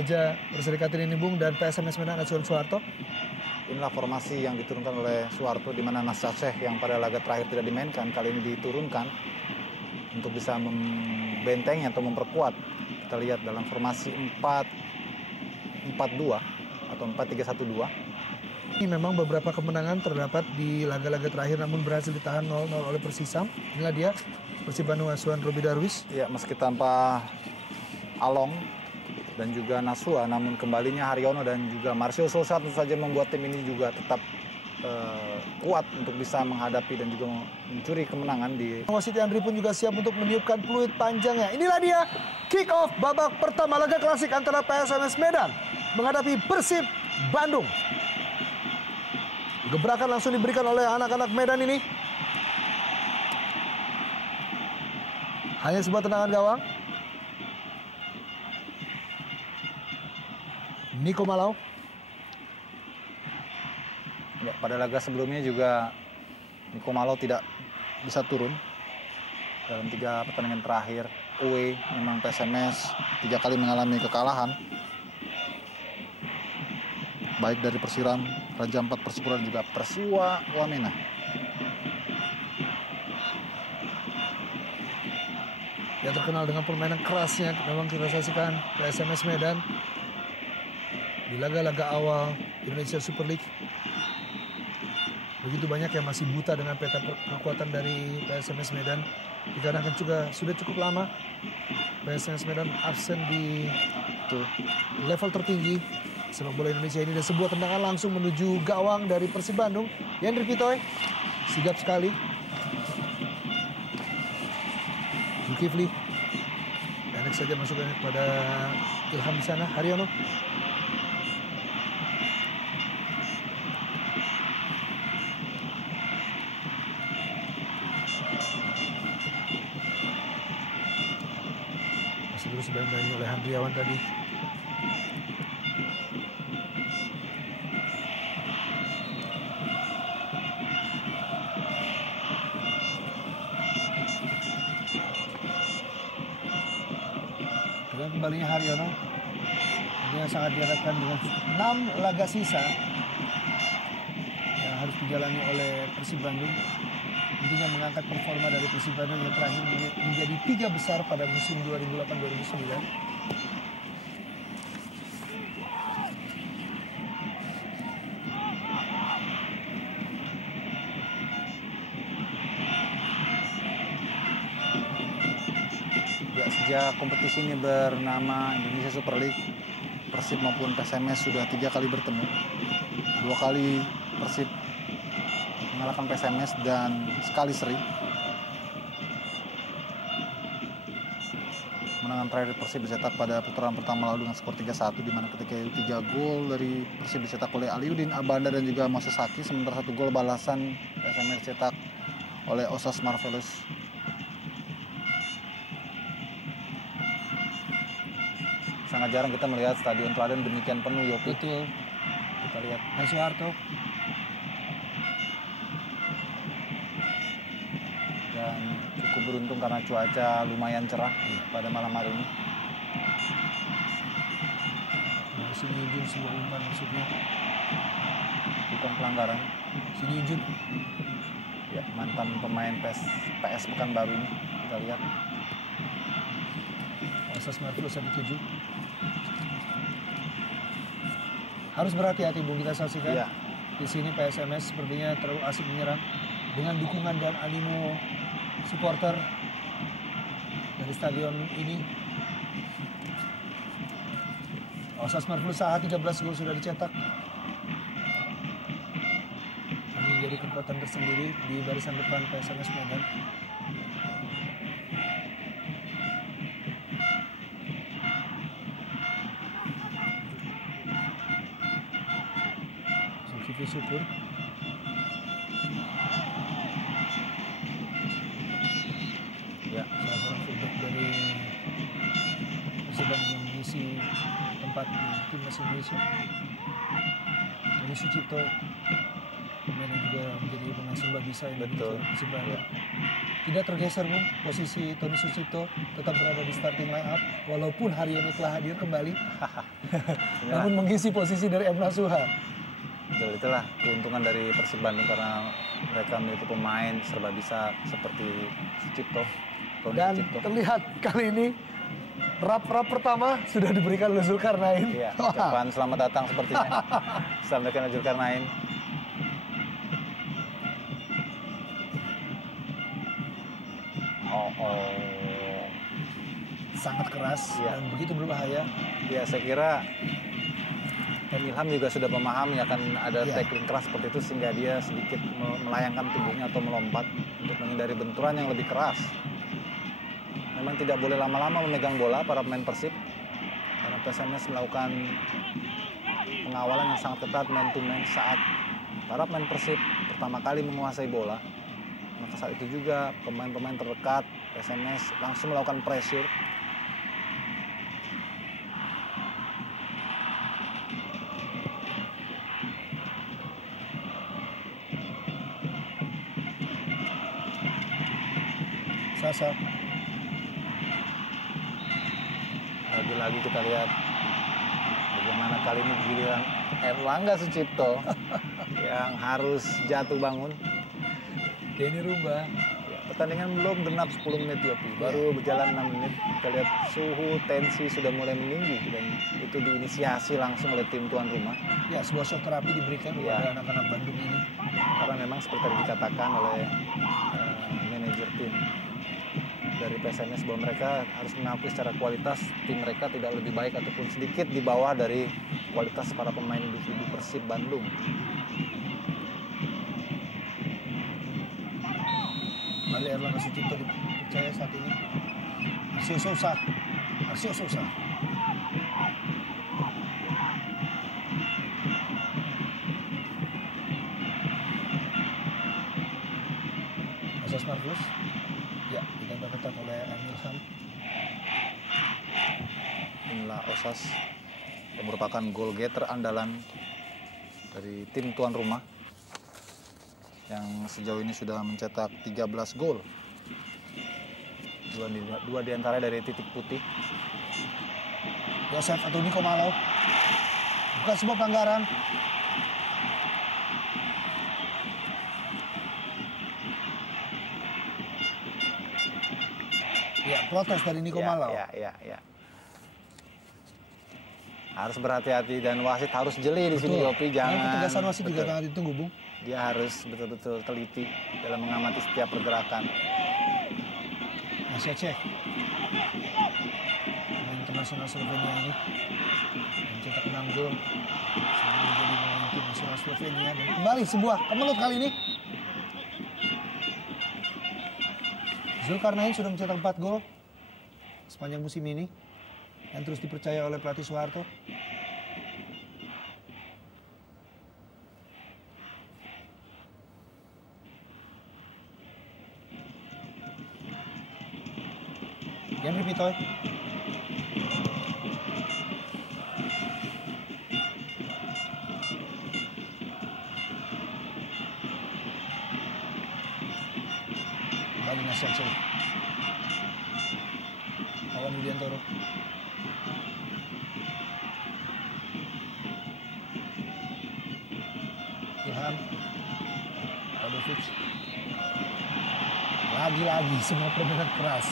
Raja Perserikatan ini Bung dan PSMS Medan Asuhan Soeharto. Inilah formasi yang diturunkan oleh Soeharto, di mana Nasaceh yang pada laga terakhir tidak dimainkan kali ini diturunkan untuk bisa membentengi atau memperkuat. Kita lihat dalam formasi 4-4-2 atau 4-3-1-2. Ini memang beberapa kemenangan terdapat di laga-laga terakhir namun berhasil ditahan 0-0 oleh Persisam. Inilah dia Persib Bandung asuhan Roby Darwis. Ya, meski tanpa Along dan juga Nasua, namun kembalinya Haryono dan juga Marcio Sosa tentu saja membuat tim ini juga tetap kuat untuk bisa menghadapi dan juga mencuri kemenangan di. Wasit Andri pun juga siap untuk meniupkan peluit panjangnya. Inilah dia kick off babak pertama laga klasik antara PSMS Medan menghadapi Persib Bandung. Gebrakan langsung diberikan oleh anak-anak Medan ini. Hanya sebuah tendangan gawang. Niko Malau. Ya, pada laga sebelumnya juga Niko Malau tidak bisa turun dalam 3 pertandingan terakhir. Away memang PSMS 3 kali mengalami kekalahan. Baik dari Persiram, Raja Ampat Persipura dan juga Persiwa Wamena. Yang terkenal dengan permainan kerasnya memang kita saksikan PSMS Medan di laga-laga awal Indonesia Super League. Begitu banyak yang masih buta dengan peta kekuatan dari PSMS Medan. Dikarenakan juga sudah cukup lama PSMS Medan absen di level tertinggi sepak bola Indonesia ini. Dan sebuah tendangan langsung menuju gawang dari Persib Bandung. Yandri Pitoy sigap sekali. Zulkifli enak saja masuknya kepada Ilham di sana. Haryono. Masih terus dibantu oleh Handriawan tadi. Dan kembalinya Haryono yang sangat diharapkan dengan 6 laga sisa yang harus dijalani oleh Persib Bandung, tentunya mengangkat performa dari Persib Bandung yang terakhir menjadi 3 besar pada musim 2008-2009. Sejak kompetisi ini bernama Indonesia Super League, Persib maupun PSMS sudah 3 kali bertemu. 2 kali Persib mengalahkan PSMS dan sekali seri. Kemenangan terakhir Persib dicetak pada putaran pertama lalu dengan skor 3-1, di mana ketika itu 3 gol dari Persib dicetak oleh Aliudin Abanda dan juga Moses Haki, sementara 1 gol balasan PSMS dicetak oleh Osas Marvelous. Sangat jarang kita melihat Stadion Teladan demikian penuh, Yopi. Betul. Kita lihat Soeharto. Dan cukup beruntung karena cuaca lumayan cerah pada malam hari ini. Sini Yunjun sebuah umpan maksudnya. Bukan pelanggaran. Sini Yunjun. Ya, mantan pemain PS Pekanbaru ini. Kita lihat. Osas Marvelous 1-7. Harus berhati-hati Bung, kita saksikan. Ya. Di sini PSMS sepertinya terlalu asik menyerang dengan dukungan dan animo supporter dari stadion ini. Osas Marvelous saat 13 gol sudah dicetak. Ini menjadi kekuatan tersendiri di barisan depan PSMS Medan. Syukur. Ya, salah seorang fullback dari Persib Bandung yang mengisi tempat di timnas Indonesia. Ini Sucipto, pemain yang juga menjadi pemain serbagisa yang betul. Persib Bandung. Ya. Tidak tergeser Bung, posisi Tony Sucipto tetap berada di starting line up walaupun Haryono telah hadir kembali. Namun mengisi posisi dari M. Nasuha. Betul, itulah keuntungan dari Persib Bandung karena mereka memiliki pemain serba bisa seperti Sucipto, Tony Dan Sucipto. terlihat kali ini rap pertama sudah diberikan oleh Zulkarnain. Iya, ucapan selamat datang sepertinya. Sampaikan oleh Zulkarnain. Sangat keras dan begitu berbahaya. Ya, saya kira Ilham juga sudah memahami akan ada tackling keras seperti itu sehingga dia sedikit melayangkan tubuhnya atau melompat untuk menghindari benturan yang lebih keras. Memang tidak boleh lama-lama memegang bola para pemain Persib karena PSMS melakukan pengawalan yang sangat ketat man to man saat para pemain Persib pertama kali menguasai bola. Maka saat itu juga pemain-pemain terdekat PSMS langsung melakukan pressure. Sasa. Lagi-lagi kita lihat bagaimana kali ini giliran Erlangga Sucipto yang harus jatuh bangun. Denny Rumba. Ya, pertandingan belum genap 10 menit Yopi, baru berjalan 6 menit. Kita lihat suhu tensi sudah mulai meninggi dan itu diinisiasi langsung oleh tim tuan rumah. Ya, sebuah shock terapi diberikan kepada anak-anak Bandung ini. Karena memang seperti tadi dikatakan oleh manajer tim dari PSMS bahwa mereka harus mengakui secara kualitas tim mereka tidak lebih baik ataupun sedikit di bawah dari kualitas para pemain individu Persib Bandung. Kembali Erlangga Sucipto dipercaya saat ini. Arsio Sousa. Asas Marcus. Ya, ditembak ketat oleh Ilham. Inilah Osas yang merupakan goal getter andalan dari tim tuan rumah yang sejauh ini sudah mencetak 13 gol. Dua diantara dari titik putih. Yosef atau Niko Malau. Bukan sebuah pelanggaran. Ya, protes dari Niko Malau. Ya. Harus berhati-hati dan wasit harus jeli di sini Yopi, jangan. Ketegasan wasit juga sangat ditunggu, Bung. Dia harus betul-betul teliti dalam mengamati setiap pergerakan. Masih cek. Pemain internasional Slovenia ini mencetak 6 gol sebelum menjadi pemain tim nasional Slovenia dan kembali sebuah kemelut kali ini. Zulkarnain sudah mencetak 4 gol sepanjang musim ini yang terus dipercaya oleh pelatih Soeharto. Yandri Pitoy. Kembali Nasiak Syarif. Awan Widiantoro. Ilham. Radovic. Lagi-lagi semua permainan keras.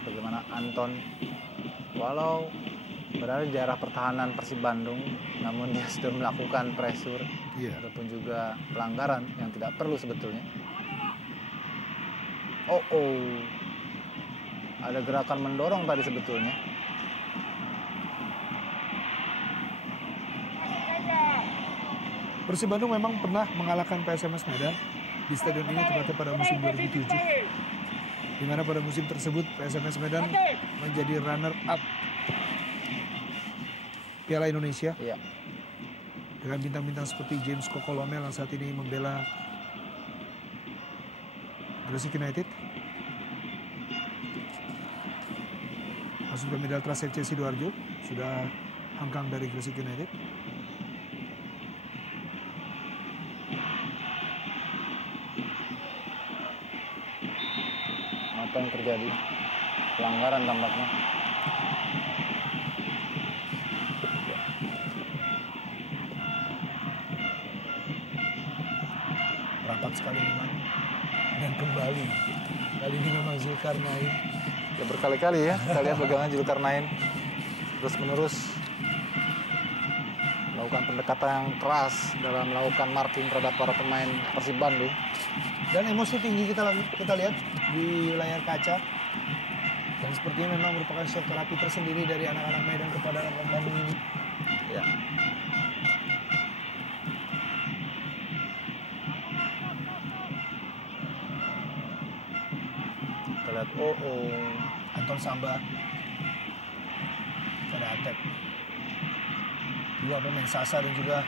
Bagaimana Anton walau berada di daerah pertahanan Persib Bandung namun dia sudah melakukan pressure ataupun juga pelanggaran yang tidak perlu sebetulnya. Ada gerakan mendorong tadi sebetulnya. Persib Bandung memang pernah mengalahkan PSMS Medan di stadion ini tepatnya pada musim 2007. Di mana pada musim tersebut PSMS Medan menjadi runner-up Piala Indonesia. Iya. Dengan bintang-bintang seperti James Kokolomel yang saat ini membela Gresik United. Masuk ke medal Trans FC Sidoarjo, sudah hengkang dari Gresik United. Apa yang terjadi? Pelanggaran tampaknya. Rapat sekali memang. Dan kembali. Kali ini memang Zulkarnain. Ya berkali-kali ya, kita lihat bagaimana Zulkarnain terus-menerus melakukan pendekatan yang keras dalam melakukan marking terhadap para pemain Persib Bandung. Dan emosi tinggi kita lihat di layar kaca. Dan sepertinya memang merupakan shock terapi tersendiri dari anak-anak Medan kepada anak-anak Bandung ini. Ya. Kita lihat, Anton Samba pada Atep. Dua pemain Sasa dan juga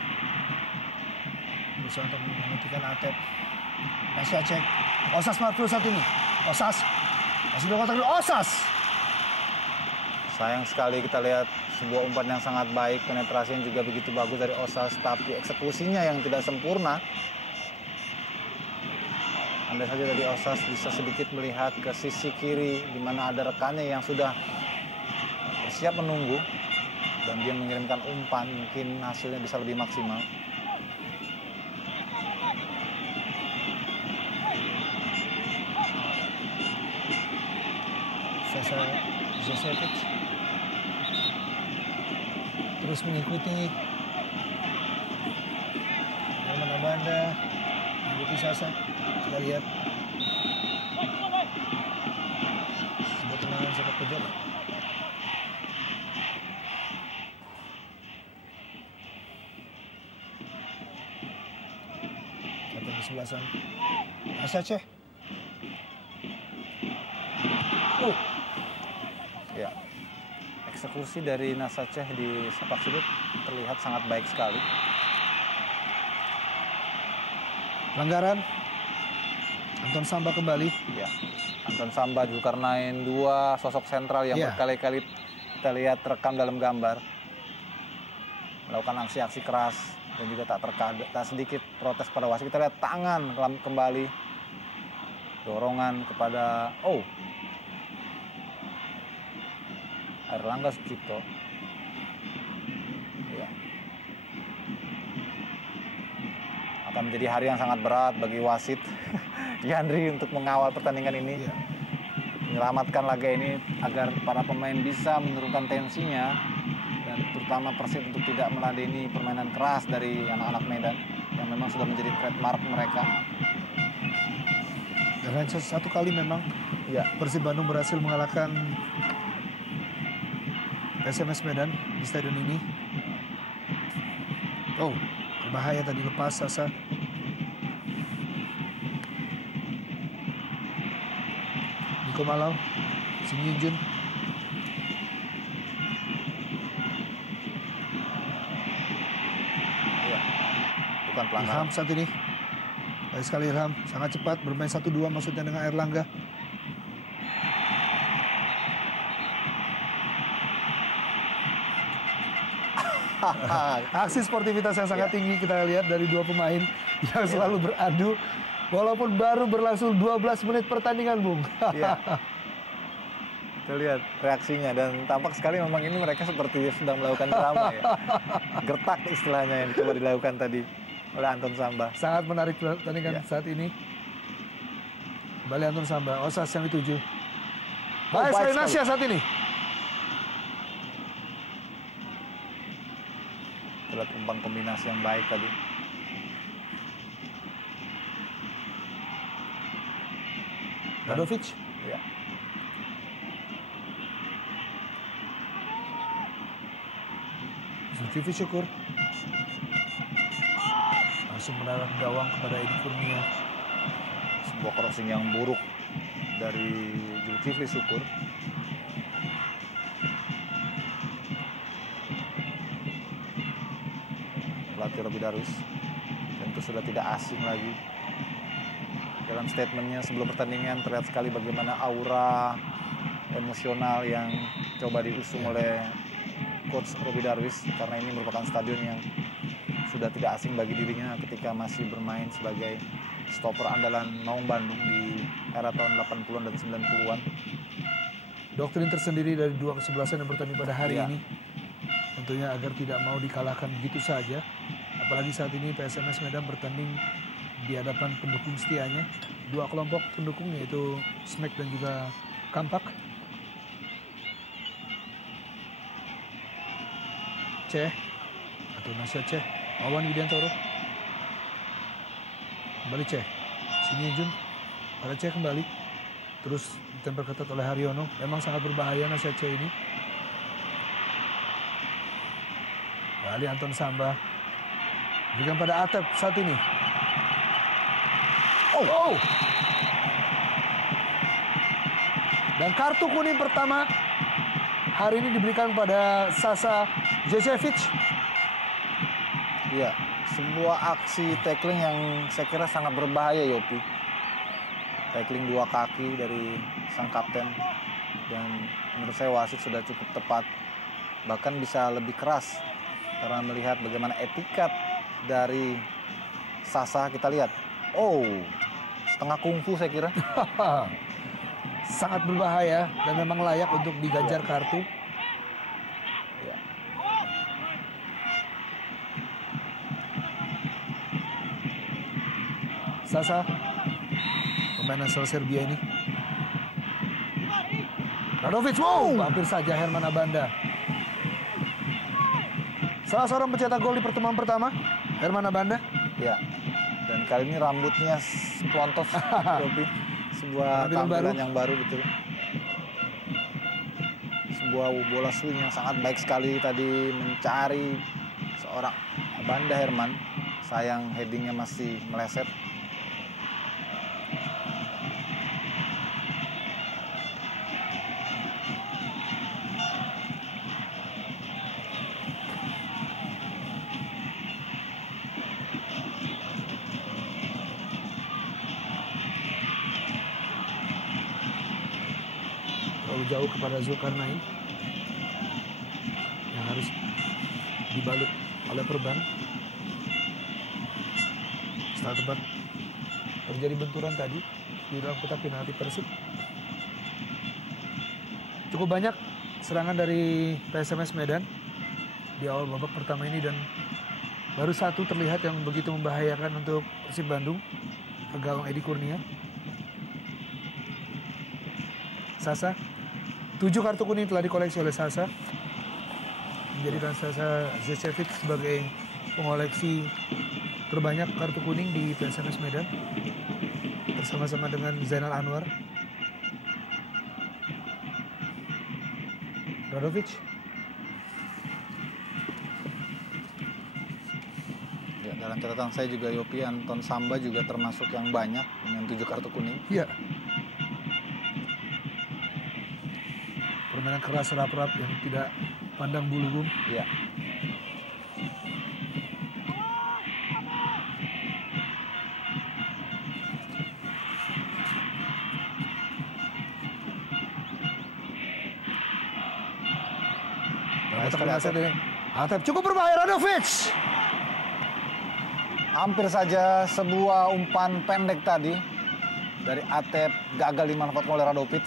berusaha untuk menghentikan Atep. Masih cek. Osas Marfil saat ini. Osas masih dilakukan dulu. Osas. Sayang sekali kita lihat sebuah umpan yang sangat baik, penetrasinya juga begitu bagus dari Osas, tapi eksekusinya yang tidak sempurna. Andai saja tadi Osas bisa sedikit melihat ke sisi kiri di mana ada rekannya yang sudah siap menunggu dan dia mengirimkan umpan, mungkin hasilnya bisa lebih maksimal. Sasa Josevic terus mengikuti Herman Abanda, mengikuti Sasa. Kita lihat sebuah tendangan sepak pojok. Captain di sebelah sana. Aceh. Ya, eksekusi dari Nasaceh di sepak sudut terlihat sangat baik sekali. Pelanggaran. Anton Samba kembali. Ya, Anton Samba, Zulkarnain, dua sosok sentral yang berkali-kali kita lihat terekam dalam gambar. Melakukan aksi-aksi keras dan juga tak sedikit protes pada wasit. Kita lihat tangan kembali. Dorongan kepada Airlangga Sucipto. Ya. Akan menjadi hari yang sangat berat bagi wasit Yandri untuk mengawal pertandingan ini. Ya. Menyelamatkan laga ini agar para pemain bisa menurunkan tensinya dan terutama Persib untuk tidak meladeni permainan keras dari anak-anak Medan yang memang sudah menjadi trademark mereka. Dan satu kali memang Persib Bandung berhasil mengalahkan PSMS Medan di stadion ini. Berbahaya tadi, lepas Sasa. Niko Malau, Shin Yunjun. Ya, bukan pelanggaran. Ilham saat ini. Baik sekali Ilham, sangat cepat bermain 1-2 maksudnya dengan Airlangga. Aksi sportivitas yang sangat tinggi kita lihat dari dua pemain yang selalu beradu walaupun baru berlangsung 12 menit pertandingan, Bung. Kita lihat reaksinya dan tampak sekali memang ini mereka seperti sedang melakukan drama ya. Gertak istilahnya yang coba dilakukan tadi oleh Anton Samba. Sangat menarik pertandingan saat ini. Kembali Anton Samba, Osas yang dituju. Baik sekali Nasya saat ini. Lihat umpan kombinasi yang baik tadi. Radovic. Ya. Zulkifli Syukur. Langsung menarah gawang kepada Edi Kurnia. Sebuah crossing yang buruk dari Zulkifli Syukur. Pelatih Robi Darwis tentu sudah tidak asing lagi. Dalam statementnya sebelum pertandingan terlihat sekali bagaimana aura emosional yang coba diusung oleh Coach Robi Darwis karena ini merupakan stadion yang sudah tidak asing bagi dirinya ketika masih bermain sebagai stopper andalan Maung Bandung di era tahun 80-an dan 90-an. Doktrin tersendiri dari dua kesebelasan yang bertanding pada hari Iya. ini. Tentunya agar tidak mau dikalahkan begitu saja. Apalagi saat ini PSMS Medan bertanding di hadapan pendukung setianya. Dua kelompok pendukung yaitu Smack dan juga Kampak. Ceh atau Nasya Ceh, Wawan Widiantoro. Kembali Ceh, Sini Jun, pada Ceh kembali. Terus ditempel ketat oleh Haryono. Memang sangat berbahaya Nasya Ceh ini. Kembali Anton Samba. Berikan pada Atep saat ini. Oh. Dan kartu kuning pertama hari ini diberikan pada Sasa Jesevic. Iya, sebuah aksi tackling yang saya kira sangat berbahaya, Yopi. Tackling dua kaki dari sang kapten. Dan menurut saya wasit sudah cukup tepat. Bahkan bisa lebih keras. Karena melihat bagaimana etikat dari Sasa, kita lihat. Oh, setengah kungfu saya kira. Sangat berbahaya dan memang layak untuk diganjar kartu. Ya. Sasa, pemain asal Serbia ini. Radovic, wow, hampir saja Herman Abanda. Salah seorang pencetak gol di pertemuan pertama, Herman Abanda. Ya, dan kali ini rambutnya pelontos, Yopi. Sebuah tampilan yang baru, betul. Sebuah bola swing yang sangat baik sekali tadi mencari seorang Abanda Herman. Sayang headingnya masih meleset. Jauh kepada Zulkarnain yang harus dibalut oleh Perban. Setelah tempat terjadi benturan tadi di dalam kotak penalti Persib. Cukup banyak serangan dari PSMS Medan di awal babak pertama ini dan baru satu terlihat yang begitu membahayakan untuk Persib Bandung ke gawang Edi Kurnia. Sasa, 7 kartu kuning telah dikoleksi oleh Sasa. Menjadikan Sasa Zecevic sebagai pengoleksi terbanyak kartu kuning di PSMS Medan. Bersama-sama dengan Zainal Anwar. Radovic. Ya, dalam catatan saya juga Yopi, Anton Samba juga termasuk yang banyak dengan 7 kartu kuning. Iya. Permainan keras rap-rap yang tidak pandang bulu. Iya. Atep cukup berbahaya, Radovic. Hampir saja sebuah umpan pendek tadi dari Atep gagal dimanfaatkan oleh Radovic.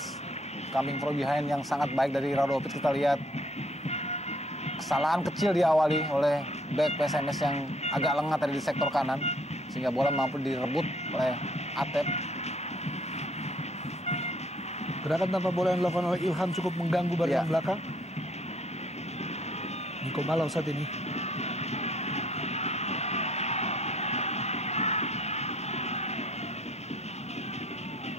Coming from behind yang sangat baik dari Radovic. Kita lihat kesalahan kecil diawali oleh back PSMS yang agak lengah tadi di sektor kanan sehingga bola mampu direbut oleh Atep. Gerakan tanpa bola yang dilakukan oleh Ilham cukup mengganggu barisan belakang. Niko Malau saat ini.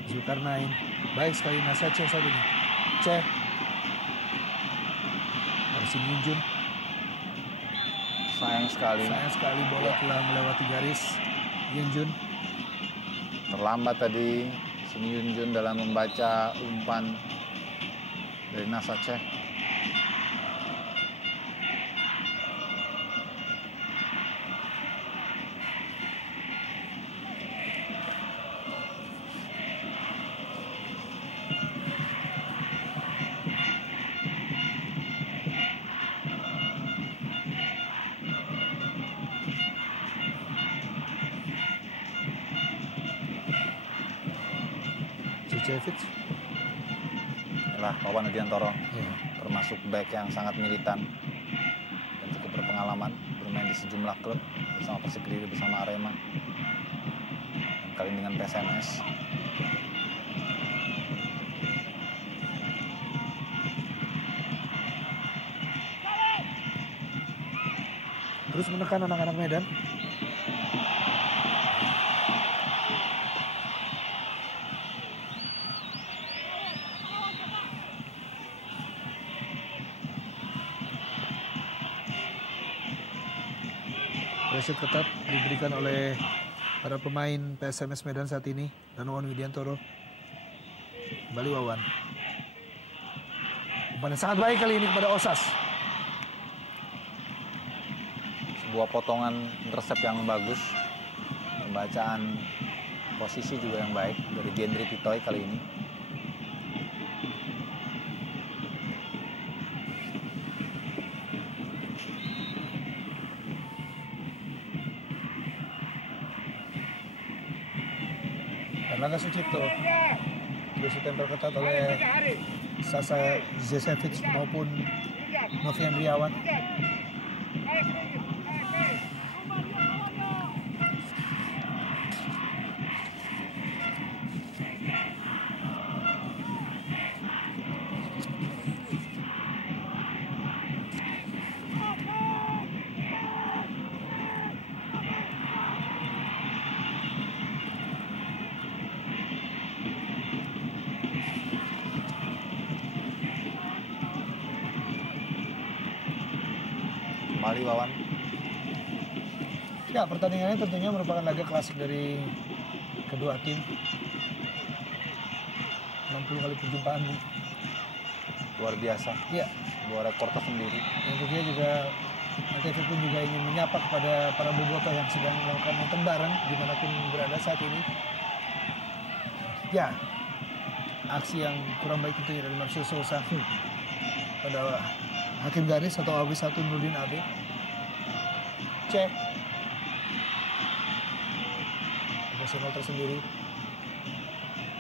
Zulkarnain. Baik sekali Nasya Ceh saat ini. Ceh. Arsin Yunjun. Sayang sekali bola telah melewati garis. Yunjun. Terlambat tadi Shin Yunjun dalam membaca umpan dari Nasya Ceh. Jucevic. Inilah Wawan Widiantoro, Ya. termasuk back yang sangat militan dan cukup berpengalaman bermain di sejumlah klub bersama Persik Kediri, bersama Arema, dan kali ini dengan PSMS. Terus menekan anak-anak Medan. Pressure ketat diberikan oleh para pemain PSMS Medan saat ini. Dan Wawan Widiantoro. Kembali Wawan. Umpan yang sangat baik kali ini kepada Osas. Sebuah potongan intercept yang bagus, pembacaan posisi juga yang baik dari Gendry Pitoy kali ini. Erlangga Sucipto terus ditempel ketat oleh Sasa Zesevic maupun Novian Riawan. Kembali Wawan. Ya, pertandingan ini tentunya merupakan laga klasik dari kedua tim. 60 kali perjumpaan. Luar biasa. Iya. Sebuah rekor tersendiri. Dan tentunya juga NTV pun juga ingin menyapa kepada para bobotoh yang sedang melakukan nonton bareng dimanapun berada saat ini. Ya, aksi yang kurang baik tentunya dari Marcio Sousa pada hakim garis atau AB1 Nurdin AB. Cek. Emosional tersendiri.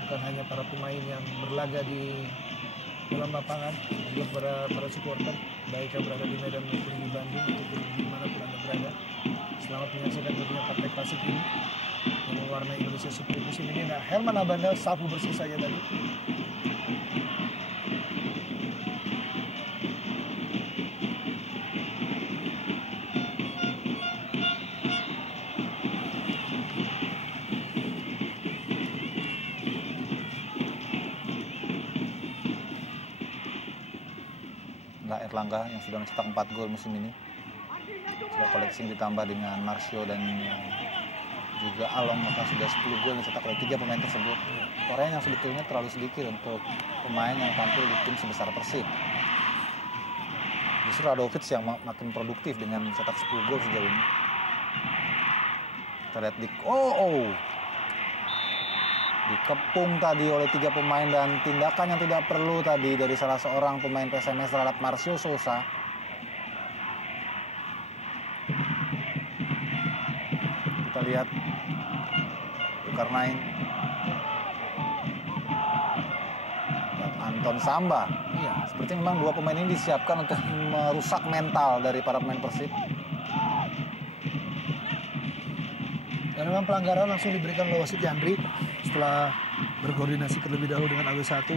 Bukan hanya para pemain yang berlaga di dalam lapangan, juga para supporter, baik yang berada di Medan maupun di Bandung ataupun dimanapun Anda berada. Selamat menyaksikan tentunya partai klasik ini yang mewarnai Indonesia Super League musim ini. Nah, Herman Abanda sapu bersih saja tadi. Erlangga yang sudah mencetak 4 gol musim ini. Sudah koleksi ditambah dengan Marcio dan juga Along, maka sudah 10 gol yang dicetak oleh 3 pemain tersebut. Korea yang sebetulnya terlalu sedikit untuk pemain yang tampil di tim sebesar Persib. Justru Radovic yang makin produktif dengan mencetak 10 gol sejauh ini. Kita lihat dikepung tadi oleh 3 pemain dan tindakan yang tidak perlu tadi dari salah seorang pemain PSMS terhadap Marcio Sousa. Kita lihat Zulkarnain dan Anton Samba. Iya. Seperti memang 2 pemain ini disiapkan untuk merusak mental dari para pemain Persib. Dan memang pelanggaran langsung diberikan oleh wasit Yandri setelah berkoordinasi terlebih dahulu dengan AW1.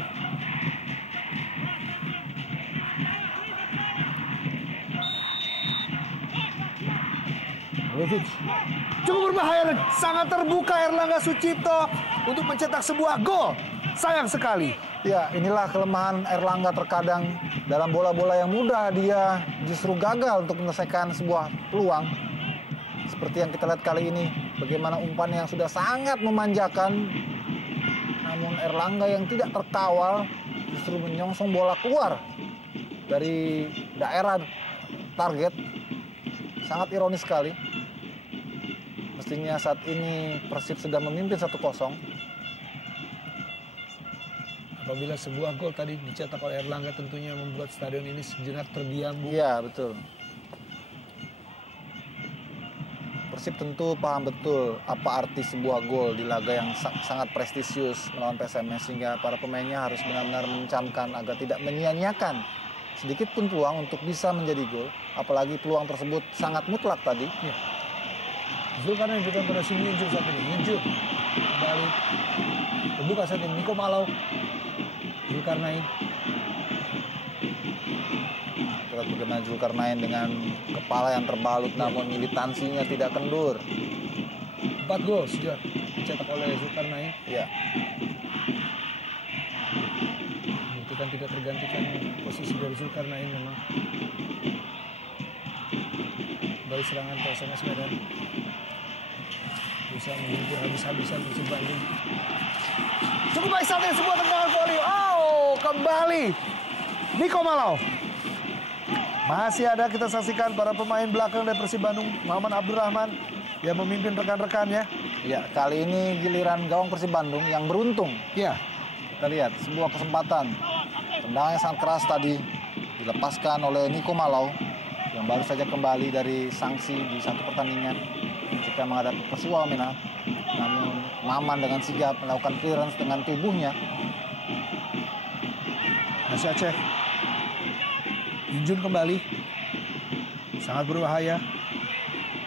Lovic cukup berbahaya dan sangat terbuka Erlangga Sucipto untuk mencetak sebuah gol. Sayang sekali. Ya, inilah kelemahan Erlangga terkadang dalam bola-bola yang mudah dia justru gagal untuk menyelesaikan sebuah peluang. Seperti yang kita lihat kali ini, bagaimana umpan yang sudah sangat memanjakan, namun Erlangga yang tidak terkawal justru menyongsong bola keluar dari daerah target. Sangat ironis sekali. Mestinya saat ini Persib sedang memimpin 1-0. Apabila sebuah gol tadi dicetak oleh Erlangga tentunya membuat stadion ini sejenak terdiam, Bu. Iya, betul. Persib tentu paham betul apa arti sebuah gol di laga yang sangat prestisius melawan PSMS, sehingga para pemainnya harus benar-benar mencamkan agar tidak menyia-nyiakan sedikit pun peluang untuk bisa menjadi gol. Apalagi peluang tersebut sangat mutlak tadi. Ya. Zulkarnain diberikan pada si Yunjun saat ini. Yunjun kembali terbuka saat ini. Niko Malau. Zulkarnain. Lihat bagaimana Zulkarnain dengan kepala yang terbalut namun militansinya tidak kendur. 4 gol sudah dicetak oleh Zulkarnain. Ya. Buktikan tidak tergantikan posisi dari Zulkarnain memang. Dari serangan PSMS Medan. Bisa menghibur habis-habisan Persib Bandung. Cukup baik saat ini sebuah tendangan volley. Oh, kembali Niko Malau. Masih ada kita saksikan para pemain belakang dari Persib Bandung, Muhammad Abdurrahman yang memimpin rekan-rekannya. Ya, kali ini giliran gawang Persib Bandung yang beruntung. Ya, kita lihat sebuah kesempatan. Tendangan yang sangat keras tadi dilepaskan oleh Niko Malau yang baru saja kembali dari sanksi di satu pertandingan ketika menghadapi Persiwa Wamena. Namun Maman dengan sigap melakukan clearance dengan tubuhnya. masih Aceh. Yunjun kembali, sangat berbahaya.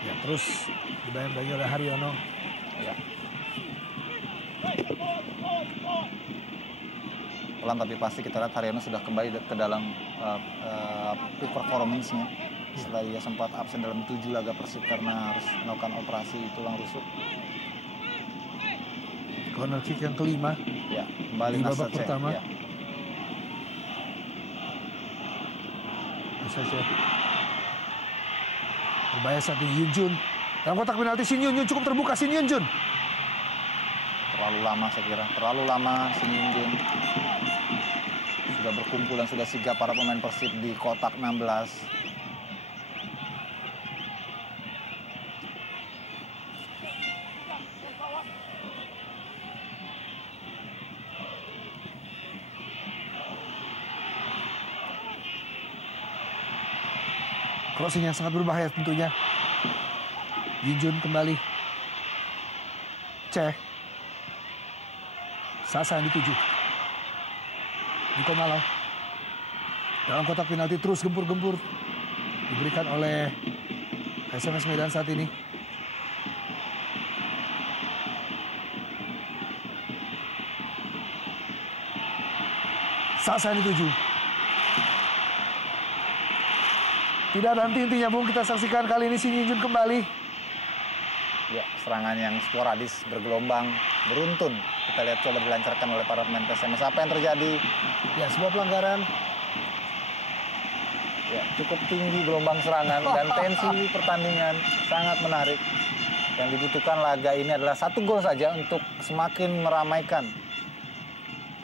Ya, terus dibayang-bayangi oleh Haryono. Ya. Pelan tapi pasti kita lihat Haryono sudah kembali ke dalam peak performance-nya. Setelah dia sempat absen dalam 7 laga Persib karena harus melakukan operasi tulang rusuk. Corner kick yang kelima. Ya, kembali di babak Aceh. pertama. Ya. Saja. Berbahaya saat ini Yunjun. Dalam kotak penalti Shin Yunjun cukup terbuka. Shin Yunjun. Terlalu lama saya kira. Terlalu lama Shin Yunjun. Sudah berkumpul dan sudah sigap para pemain Persib di kotak 16. Crossing yang sangat berbahaya tentunya. Yunjun kembali. Ceh. Sasa yang dituju. Niko Malau. Dalam kotak penalti terus gempur-gempur. Diberikan oleh PSMS Medan saat ini. Sasa yang dituju. Tidak ada henti-hentinya, Bung. Kita saksikan kali ini Shin Yunjun kembali. Ya, serangan yang sporadis, bergelombang, beruntun. Kita lihat coba dilancarkan oleh para pemain PSMS. Apa yang terjadi? Ya, sebuah pelanggaran. Ya, cukup tinggi gelombang serangan dan tensi pertandingan sangat menarik. Yang dibutuhkan laga ini adalah 1 gol saja untuk semakin meramaikan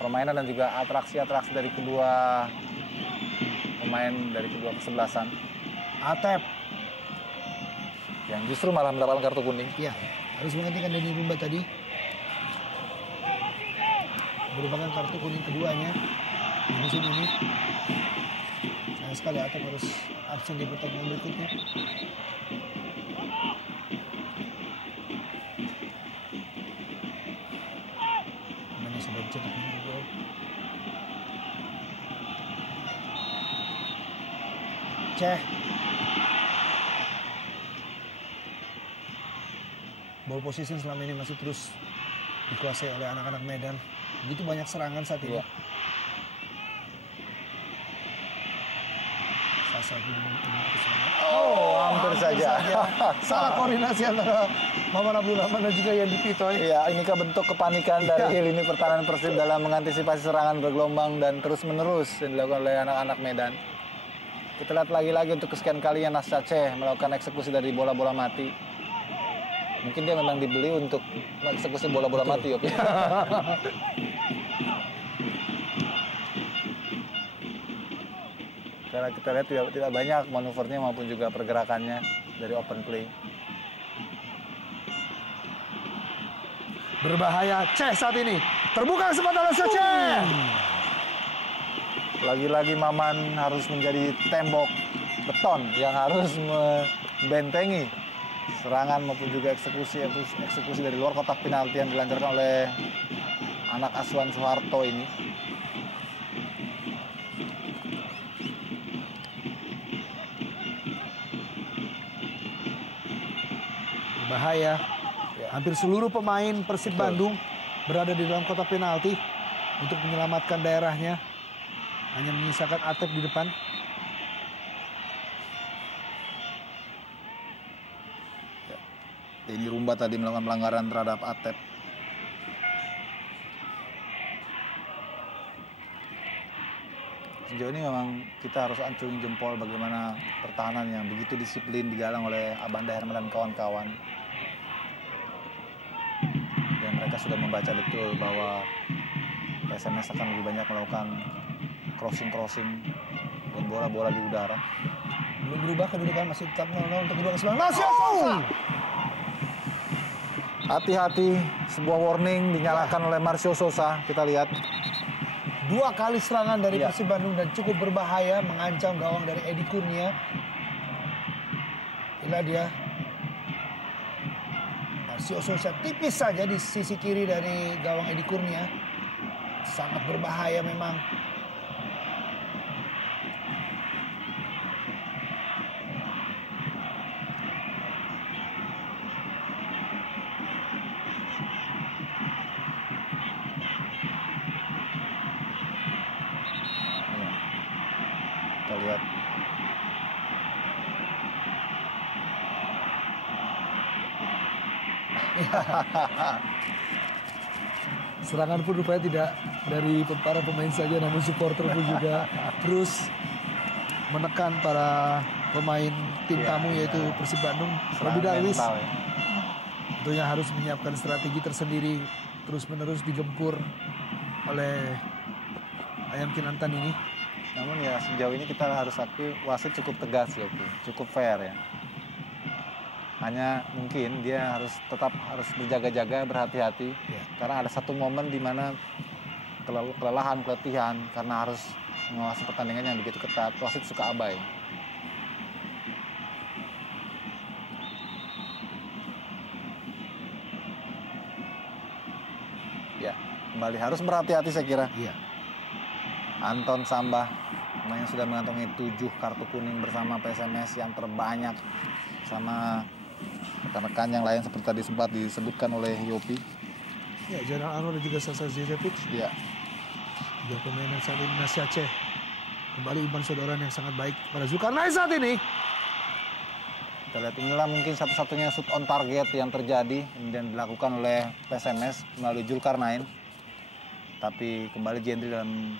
permainan dan juga atraksi-atraksi dari kedua pemain dari kedua kesebelasan. Atep. Yang justru malah mendapatkan kartu kuning. Ya, harus menggantikan Denny Rumba tadi. Merupakan kartu kuning keduanya di musim ini. Sayang sekali Atep harus absen di pertandingan berikutnya. Mana sudah mencetak 5 gol. Ceh. Ball position selama ini masih terus dikuasai oleh anak-anak Medan. Begitu banyak serangan saat ini. Ya. Sasa Oh, hampir saja. Salah koordinasi antara Muhammad Abdurrahman dan juga Yandi Pitoy. Iya, inikah bentuk kepanikan dari lini pertahanan Persib dalam mengantisipasi serangan bergelombang dan terus-menerus yang dilakukan oleh anak-anak Medan. Kita lihat lagi-lagi untuk kesekian kalinya Nas Aceh melakukan eksekusi dari bola-bola mati. Mungkin dia memang dibeli untuk eksekusi bola-bola mati, Yop. Karena kita lihat tidak banyak manuvernya maupun juga pergerakannya dari open play. Berbahaya Ceh saat ini. Terbuka kesempatan oleh Ceh. Lagi-lagi Maman harus menjadi tembok beton yang harus membentengi serangan maupun juga eksekusi dari luar kotak penalti yang dilancarkan oleh anak asuhan Soeharto ini. Bahaya. Ya. Hampir seluruh pemain Persib Bandung berada di dalam kotak penalti untuk menyelamatkan daerahnya. Hanya menyisakan Atep di depan. Ya. Ini Rumba tadi melakukan pelanggaran terhadap Atep. Sejauh ini memang kita harus acungi jempol bagaimana pertahanan yang begitu disiplin digalang oleh Abanda Herman dan kawan-kawan. Dan mereka sudah membaca betul bahwa PSMS akan lebih banyak melakukan crossing dan bola-bola di udara. Belum berubah kedudukan, masih tetap 0-0 untuk kedua kesempatan. Marcio Sosa! Hati-hati, sebuah warning dinyalakan oleh Marcio Sosa. Kita lihat. 2 kali serangan dari Persib Bandung dan cukup berbahaya, mengancam gawang dari Edi Kurnia. Inilah dia. Marcio Sosa tipis saja di sisi kiri dari gawang Edi Kurnia. Sangat berbahaya memang. Kita lihat. Serangan pun rupanya tidak dari para pemain saja, namun supporter pun juga terus menekan para pemain tim tamu yaitu Persib Bandung. Roby Darwis tentunya harus menyiapkan strategi tersendiri, terus-menerus digempur oleh Ayam Kinantan ini. Namun ya sejauh ini kita harus akui wasit cukup tegas ya, cukup fair ya. Hanya mungkin dia tetap harus berjaga-jaga, berhati-hati. Karena ada satu momen di mana kelelahan, keletihan karena harus mengawasi pertandingan yang begitu ketat, wasit suka abai. Ya, kembali harus berhati-hati saya kira. Iya. Anton Sambah yang sudah mengantongi 7 kartu kuning bersama PSMS yang terbanyak sama rekan-rekan yang lain seperti tadi sempat disebutkan oleh Yopi. Ya, Jalan Anwar dan juga Sasa Zezevic. Ya. Juga pemain yang saat ini Nasi Aceh. Kembali umpan saudaraan yang sangat baik pada Zulkarnain saat ini. Kita lihat inilah mungkin satu-satunya shoot on target yang terjadi dan dilakukan oleh PSMS melalui Zulkarnain. Tapi kembali Jendri dalam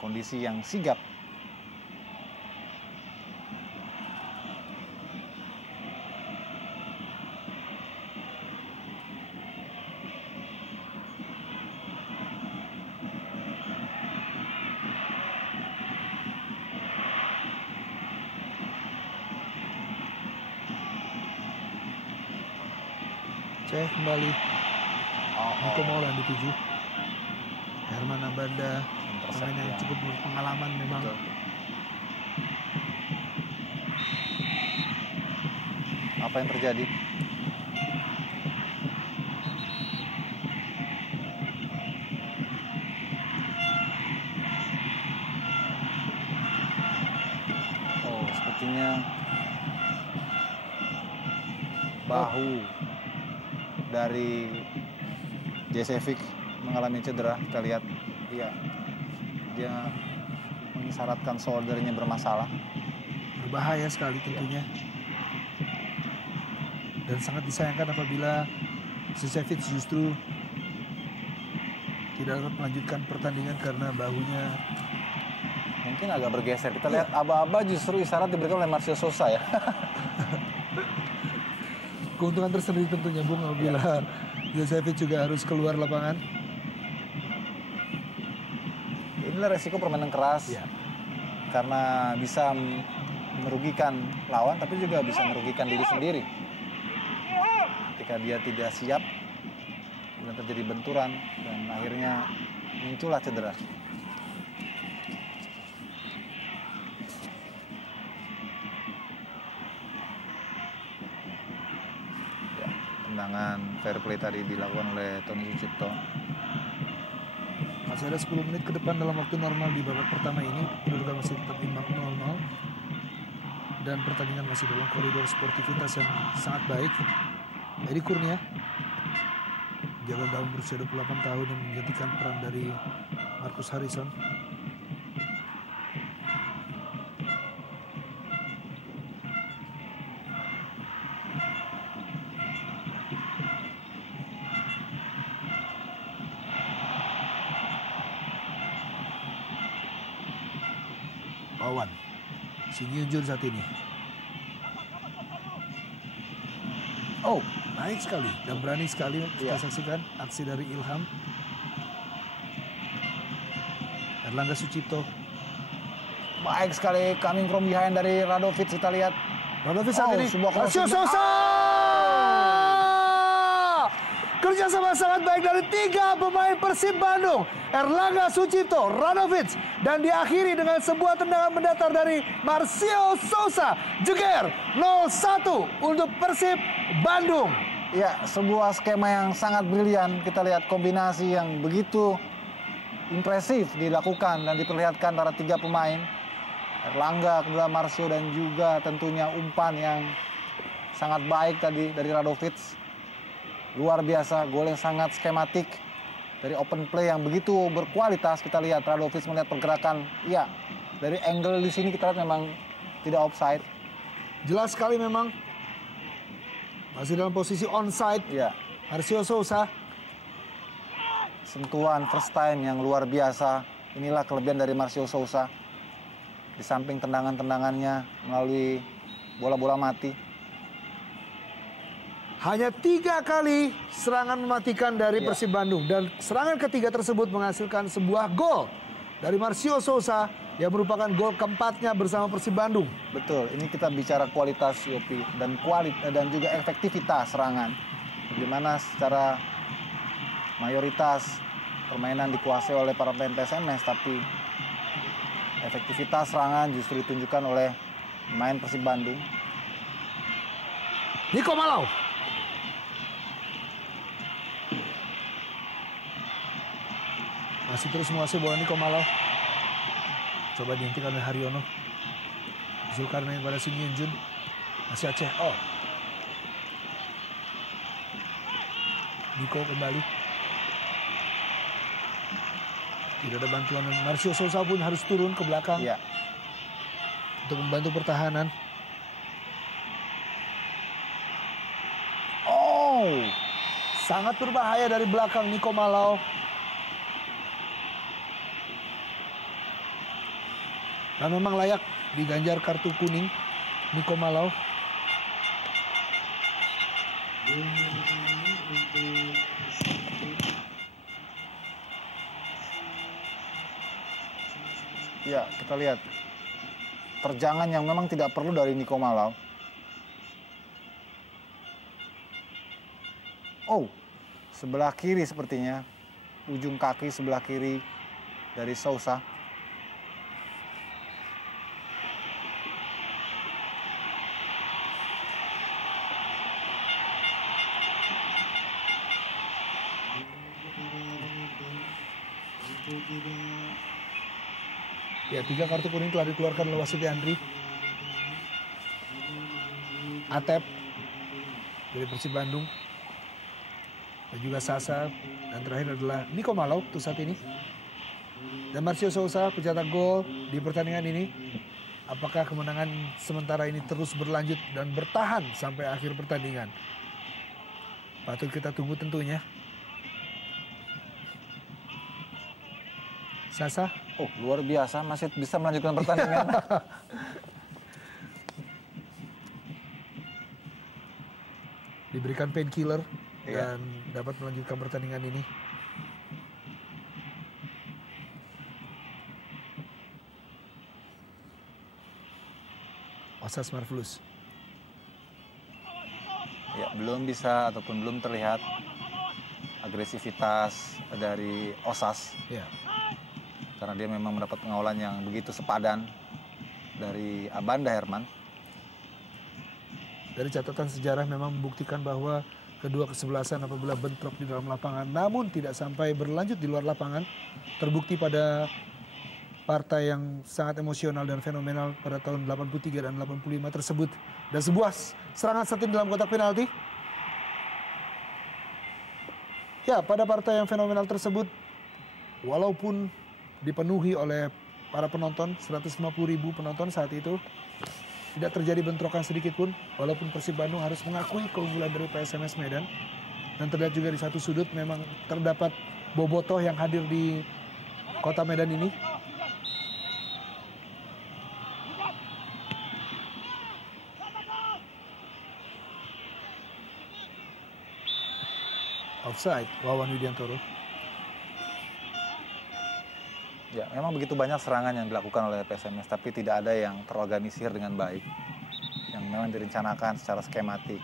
kondisi yang sigap. Ceh kembali. Niko Maulana di 7. Herman Abanda, pemain yang cukup berpengalaman memang. Betul. Apa yang terjadi? Oh, sepertinya bahu dari Jesevic mengalami cedera. Kita lihat, dia mengisyaratkan shouldernya bermasalah. Berbahaya sekali tentunya. Dan sangat disayangkan apabila Jesevic justru tidak dapat melanjutkan pertandingan karena bahunya mungkin agak bergeser. Kita lihat aba-aba justru isyarat diberikan oleh Marcio Sosa ya. Keuntungan tersendiri tentunya Bung apabila Jesevic juga harus keluar lapangan. Inilah resiko permainan keras. Karena bisa merugikan lawan tapi juga bisa merugikan diri sendiri. Ketika dia tidak siap, dan terjadi benturan dan akhirnya muncullah cedera. tendangan fair play tadi dilakukan oleh Tony Sucipto. Masih ada 10 menit ke depan dalam waktu normal di babak pertama ini. Kedudukan masih tetap imbang 0-0. Dan pertandingan masih dalam koridor sportivitas yang sangat baik. Edi Kurnia, jalan daun berusia 28 tahun yang menggantikan peran dari Marcus Harrison. Pawan Shin Hyun-jun saat ini. Oh, naik sekali dan berani sekali kita saksikan aksi dari Ilham. Erlangga Sucipto. Baik sekali coming from behind dari Radovic, kita lihat. Radovic saat ini. Marcio Sousa. Kerjasama sangat baik dari 3 pemain Persib Bandung. Erlangga Sucipto, Radovic, dan diakhiri dengan sebuah tendangan mendatar dari Marcio Sousa. Jeger 0-1 untuk Persib Bandung. Ya, sebuah skema yang sangat brilian. Kita lihat kombinasi yang begitu impresif dilakukan dan diperlihatkan antara 3 pemain. Erlangga, kedua Marcio, dan juga tentunya umpan yang sangat baik tadi dari Radovic. Luar biasa, gol yang sangat skematik dari open play yang begitu berkualitas. Kita lihat Radovic melihat pergerakan, ya dari angle di sini kita lihat memang tidak offside. Jelas sekali memang masih dalam posisi onside. Ya. Marcio Sousa. Sentuhan first time yang luar biasa. Inilah kelebihan dari Marcio Sousa. Di samping tendangan-tendangannya melalui bola-bola mati. Hanya 3 kali serangan mematikan dari Persib Bandung. Dan serangan ketiga tersebut menghasilkan sebuah gol dari Marcio Sousa yang merupakan gol keempatnya bersama Persib Bandung. Betul, ini kita bicara kualitas Yopi dan juga efektivitas serangan. Di mana secara mayoritas permainan dikuasai oleh para pemain PSMS, tapi efektivitas serangan justru ditunjukkan oleh pemain Persib Bandung. Niko Malau. Masih terus menguasai bola Niko Malau. Coba dihentikan oleh Haryono. Zulkarnain pada Shin Hyun-jun. Masih Aceh. Oh. Niko kembali. Tidak ada bantuan. Marcio Sousa pun harus turun ke belakang. Ya. Untuk membantu pertahanan. Oh. Sangat berbahaya dari belakang Niko Malau. Dan memang layak diganjar kartu kuning Niko Malau. Ya, kita lihat terjangan yang memang tidak perlu dari Niko Malau. Oh, sebelah kiri sepertinya. Ujung kaki sebelah kiri dari Sousa. Ya, 3 kartu kuning telah dikeluarkan oleh wasit Andri. Atep dari Persib Bandung. Dan juga Sasa. Dan terakhir adalah Niko Malau untuk saat ini. Dan Marcio Sousa pencetak gol di pertandingan ini. Apakah kemenangan sementara ini terus berlanjut dan bertahan sampai akhir pertandingan? Patut kita tunggu tentunya. Sasa. Oh, luar biasa, masih bisa melanjutkan pertandingan. Diberikan painkiller dan dapat melanjutkan pertandingan ini. Osas Marvelous. Ya, belum bisa ataupun belum terlihat agresivitas dari Osas. Ya. Karena dia memang mendapat pengawalan yang begitu sepadan dari Abanda Herman. Dari catatan sejarah memang membuktikan bahwa kedua kesebelasan apabila bentrok di dalam lapangan, namun tidak sampai berlanjut di luar lapangan. Terbukti pada partai yang sangat emosional dan fenomenal pada tahun 83 dan 85 tersebut. Dan sebuah serangan satin dalam kotak penalti. Ya, pada partai yang fenomenal tersebut, walaupun dipenuhi oleh para penonton, 150.000 penonton saat itu, tidak terjadi bentrokan sedikit pun, walaupun Persib Bandung harus mengakui keunggulan dari PSMS Medan. Dan terlihat juga di satu sudut memang terdapat bobotoh yang hadir di kota Medan ini. Offside, Wawan Widiantoro. Ya, memang begitu banyak serangan yang dilakukan oleh PSMS, tapi tidak ada yang terorganisir dengan baik, yang memang direncanakan secara skematik.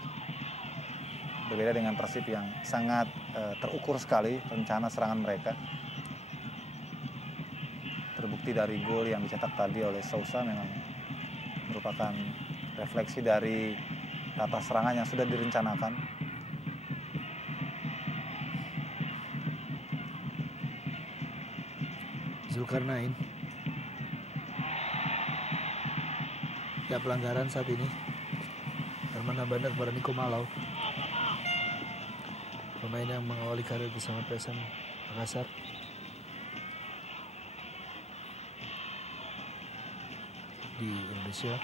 Berbeda dengan Persib yang sangat terukur sekali rencana serangan mereka. Terbukti dari gol yang dicetak tadi oleh Sousa memang merupakan refleksi dari tata serangan yang sudah direncanakan. Zulkarnain. Ya, pelanggaran saat ini. Herman Nabanda kepada Niko Malau. Pemain yang mengawali karir bersama PSM Makassar. Di Indonesia.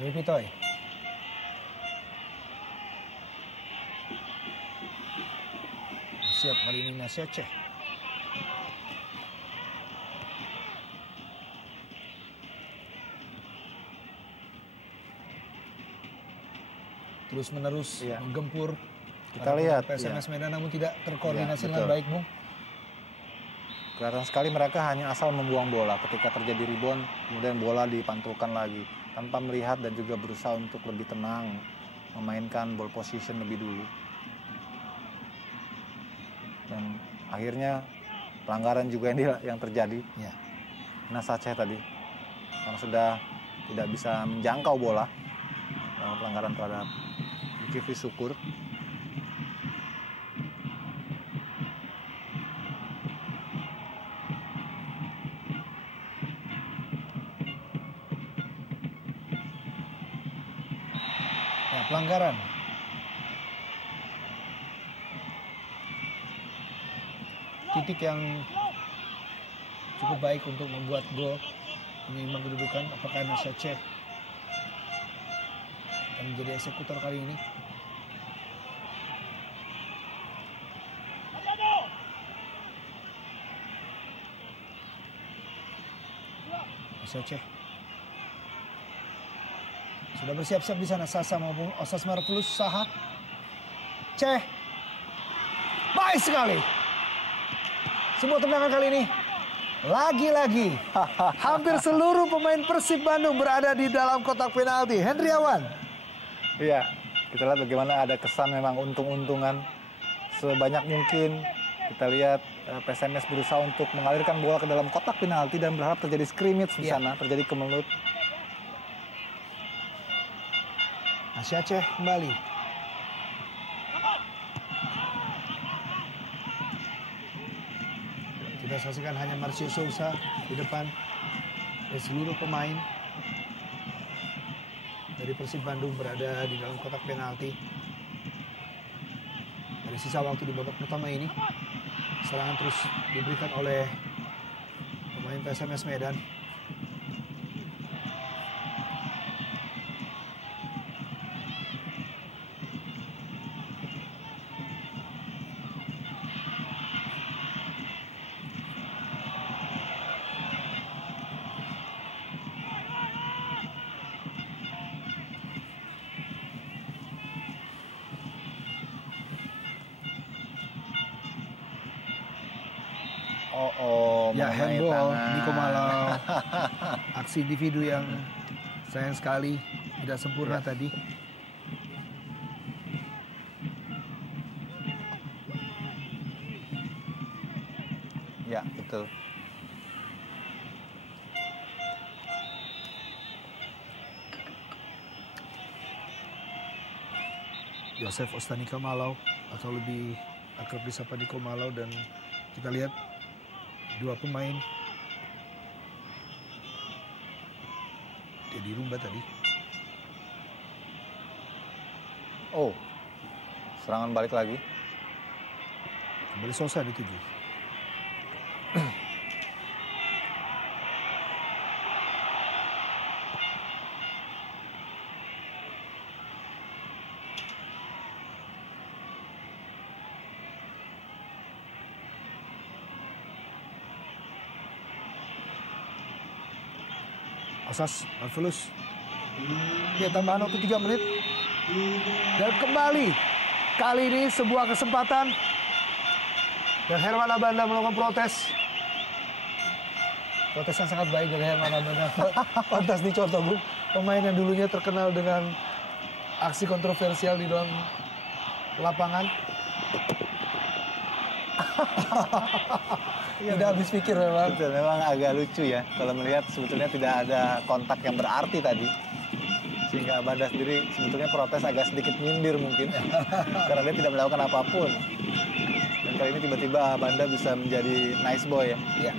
MVP Toy. Siap kali ini Nasya Aceh. Terus menerus menggempur. Kita lihat PSMS Medan namun tidak terkoordinasi dengan baik, Bung. Kelihatan sekali mereka hanya asal membuang bola. Ketika terjadi rebound, kemudian bola dipantulkan lagi tanpa melihat dan juga berusaha untuk lebih tenang, memainkan ball position lebih dulu. Dan akhirnya pelanggaran juga yang terjadi. Ya. Nasya Aceh tadi, karena sudah tidak bisa menjangkau bola, pelanggaran terhadap Zulkifli Syukur. Pelanggaran. Titik yang cukup baik untuk membuat gol menyeimbang kedudukan. Apakah Nasya Aceh akan menjadi eksekutor kali ini? Nasya Aceh sudah bersiap-siap di sana. Sasa maupun Osas Marvelous Saha. Ceh. Baik sekali. Sebuah tendangan kali ini. Lagi-lagi. Hampir seluruh pemain Persib Bandung berada di dalam kotak penalti. Hendriawan. Iya. Kita lihat bagaimana ada kesan memang untung-untungan. Sebanyak mungkin. Kita lihat PSMS berusaha untuk mengalirkan bola ke dalam kotak penalti dan berharap terjadi scrimmage di sana. Terjadi kemelut. Nasya Aceh kembali. Kita saksikan hanya Marcio Sousa di depan. Dan seluruh pemain dari Persib Bandung berada di dalam kotak penalti. Dari sisa waktu di babak pertama ini, serangan terus diberikan oleh pemain PSMS Medan. Ya, handball Niko Malau. Aksi individu yang sayang sekali tidak sempurna tadi. Betul. Yosef Ostanika Malau atau lebih akrab disapa Niko Malau, dan kita lihat dua pemain Dedi Rumba tadi. Oh, serangan balik lagi. Kembali Sosa dituju. Asas Marvelous. Ya, tambahan waktu 3 menit. Dan kembali. Kali ini sebuah kesempatan. Dan Herman Abanda melakukan protes. Protes yang sangat baik dari Herman Abanda. Pantas dicontoh, Bu. Pemain yang dulunya terkenal dengan aksi kontroversial di dalam lapangan. Tidak habis pikir memang. Betul, memang agak lucu ya kalau melihat sebetulnya tidak ada kontak yang berarti tadi. Sehingga Abanda sendiri sebetulnya protes agak sedikit nyindir mungkin. Karena dia tidak melakukan apapun. Dan kali ini tiba-tiba Abanda bisa menjadi nice boy ya. Iya.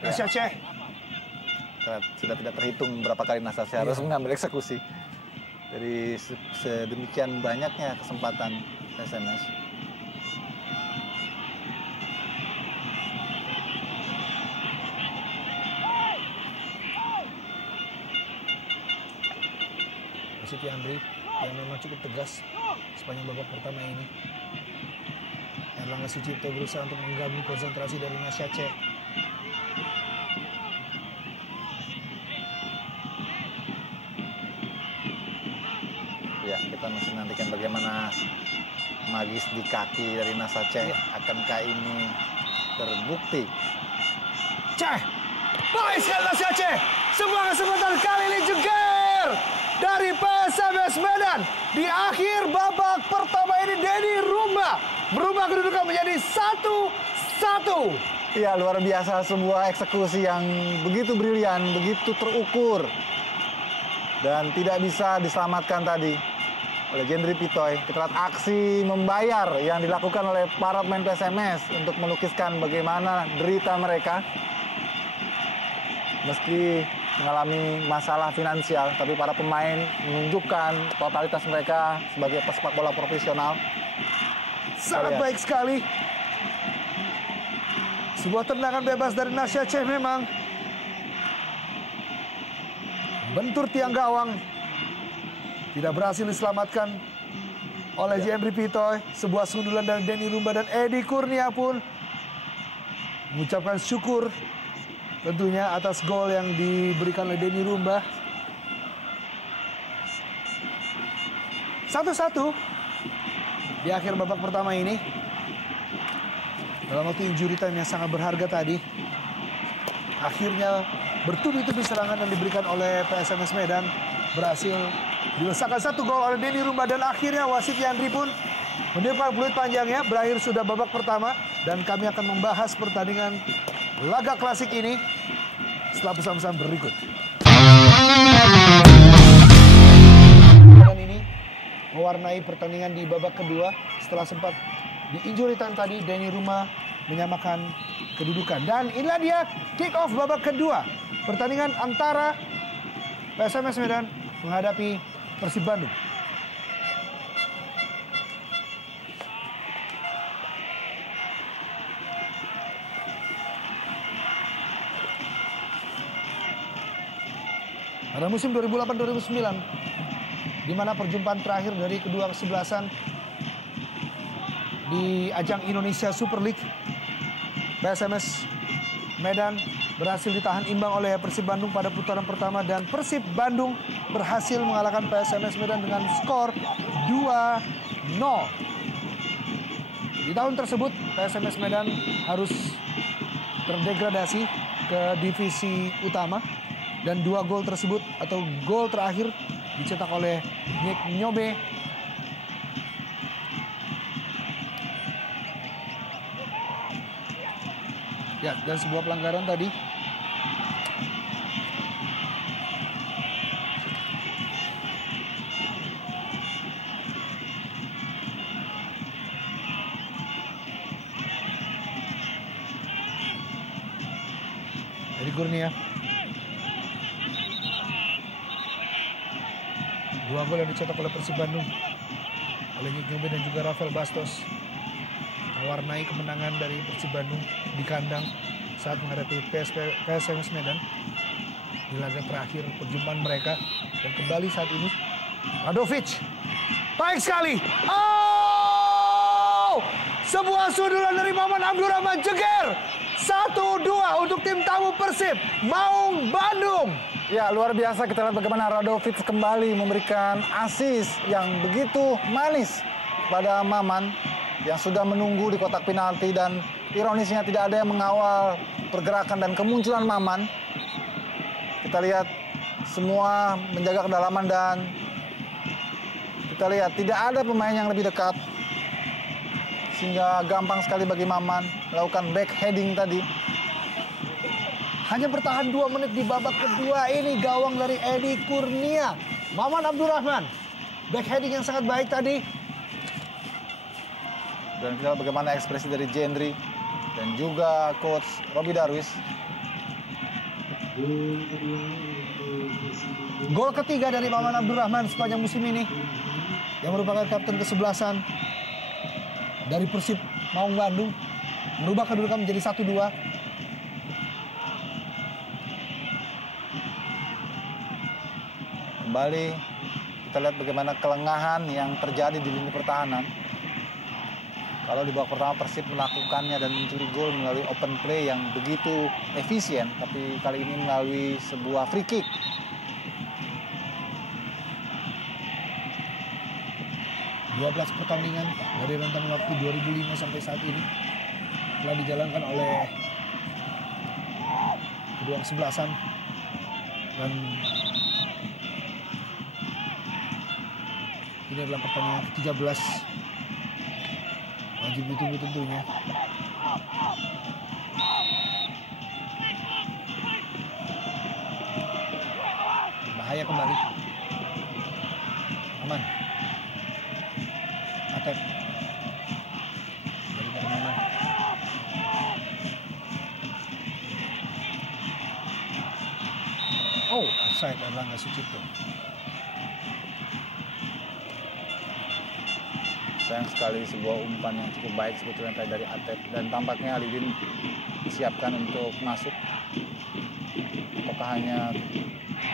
Nasyace. Sudah tidak terhitung berapa kali Nasyace harus mengambil eksekusi. Dari sedemikian banyaknya kesempatan SMS. Siti Andri yang memang cukup tegas sepanjang babak pertama ini. Erlangga Sucipto berusaha untuk menggabung konsentrasi dari Nasyace. Ya, kita masih nantikan bagaimana magis di kaki dari Nasyace. Akankah ini terbukti? Ceh, baik sekali Nasyace. Sebuah kesempatan kali ini jeger dari PSMS Medan. Di akhir babak pertama ini Dedi Rumba berubah kedudukan menjadi 1-1. Ya, luar biasa, sebuah eksekusi yang begitu brilian, begitu terukur. Dan tidak bisa diselamatkan tadi oleh Jendri Pitoy. Kita lihat aksi membayar yang dilakukan oleh para pemain PSMS untuk melukiskan bagaimana derita mereka. Meski mengalami masalah finansial, tapi para pemain menunjukkan totalitas mereka sebagai pesepak bola profesional. Sangat baik sekali. Sebuah tendangan bebas dari Nasyace memang. Bentur tiang gawang. Tidak berhasil diselamatkan oleh Jendri Pitoy. Sebuah sundulan dari Denny Rumba dan Edi Kurnia pun mengucapkan syukur tentunya atas gol yang diberikan oleh Denny Rumba. 1-1 di akhir babak pertama ini. Dalam waktu injury time yang sangat berharga tadi, akhirnya bertubi-tubi serangan yang diberikan oleh PSMS Medan berhasil dilesakan 1 gol oleh Denny Rumba, dan akhirnya wasit Yandri pun meniupkan peluit panjangnya. Berakhir sudah babak pertama dan kami akan membahas pertandingan laga klasik ini setelah pesan-pesan berikut. Dan ini mewarnai pertandingan di babak kedua. Setelah sempat di injury time tadi, Denny Rumba menyamakan kedudukan. Dan inilah dia kick off babak kedua. Pertandingan antara PSMS Medan menghadapi Persib Bandung. Pada musim 2008-2009, di mana perjumpaan terakhir dari kedua kesebelasan di ajang Indonesia Super League, PSMS Medan berhasil ditahan imbang oleh Persib Bandung pada putaran pertama, dan Persib Bandung berhasil mengalahkan PSMS Medan dengan skor 2-0. Di tahun tersebut PSMS Medan harus terdegradasi ke divisi utama. Dan 2 gol tersebut atau gol terakhir dicetak oleh Nick Nyobe. Ya, dan sebuah pelanggaran tadi. Edi Kurnia. 2 gol yang dicetak oleh Persib Bandung oleh Nick Nyobe dan juga Rafael Bastos mewarnai kemenangan dari Persib Bandung di kandang saat menghadapi PSMS Medan di laga terakhir perjumpaan mereka. Dan kembali saat ini Radovic, baik sekali. Oh, sebuah sundulan dari Maman Abdurrahman Jeger. 1-2 untuk tim tamu Persib Maung Bandung. Ya, luar biasa. Kita lihat bagaimana Radovic kembali memberikan assist yang begitu manis pada Maman yang sudah menunggu di kotak penalti, dan ironisnya tidak ada yang mengawal pergerakan dan kemunculan Maman. Kita lihat semua menjaga kedalaman dan kita lihat tidak ada pemain yang lebih dekat sehingga gampang sekali bagi Maman melakukan back heading tadi. Hanya bertahan 2 menit di babak kedua ini gawang dari Edi Kurnia. Maman Abdurrahman, back heading yang sangat baik tadi. Dan kita lihat bagaimana ekspresi dari Jendri dan juga coach Robi Darwis. Gol ketiga dari Maman Abdurrahman sepanjang musim ini yang merupakan kapten kesebelasan dari Persib Maung Bandung, merubah kedudukan menjadi 1-2. Kembali kita lihat bagaimana kelengahan yang terjadi di lini pertahanan. Kalau di babak pertama Persib melakukannya dan mencuri gol melalui open play yang begitu efisien, tapi kali ini melalui sebuah free kick. Pertandingan dari rentang waktu 2005 sampai saat ini telah dijalankan oleh kedua kesebelasan, dan ini adalah pertandingan ke-13. Wajib ditunggu tentunya. Bahaya kembali. Aman. Atep. Dari Maman. Oh, offside Erlangga Sucipto. Sayang sekali, sebuah umpan yang cukup baik sebetulnya tadi dari Atep, dan tampaknya Alidin disiapkan untuk masuk. Apakah hanya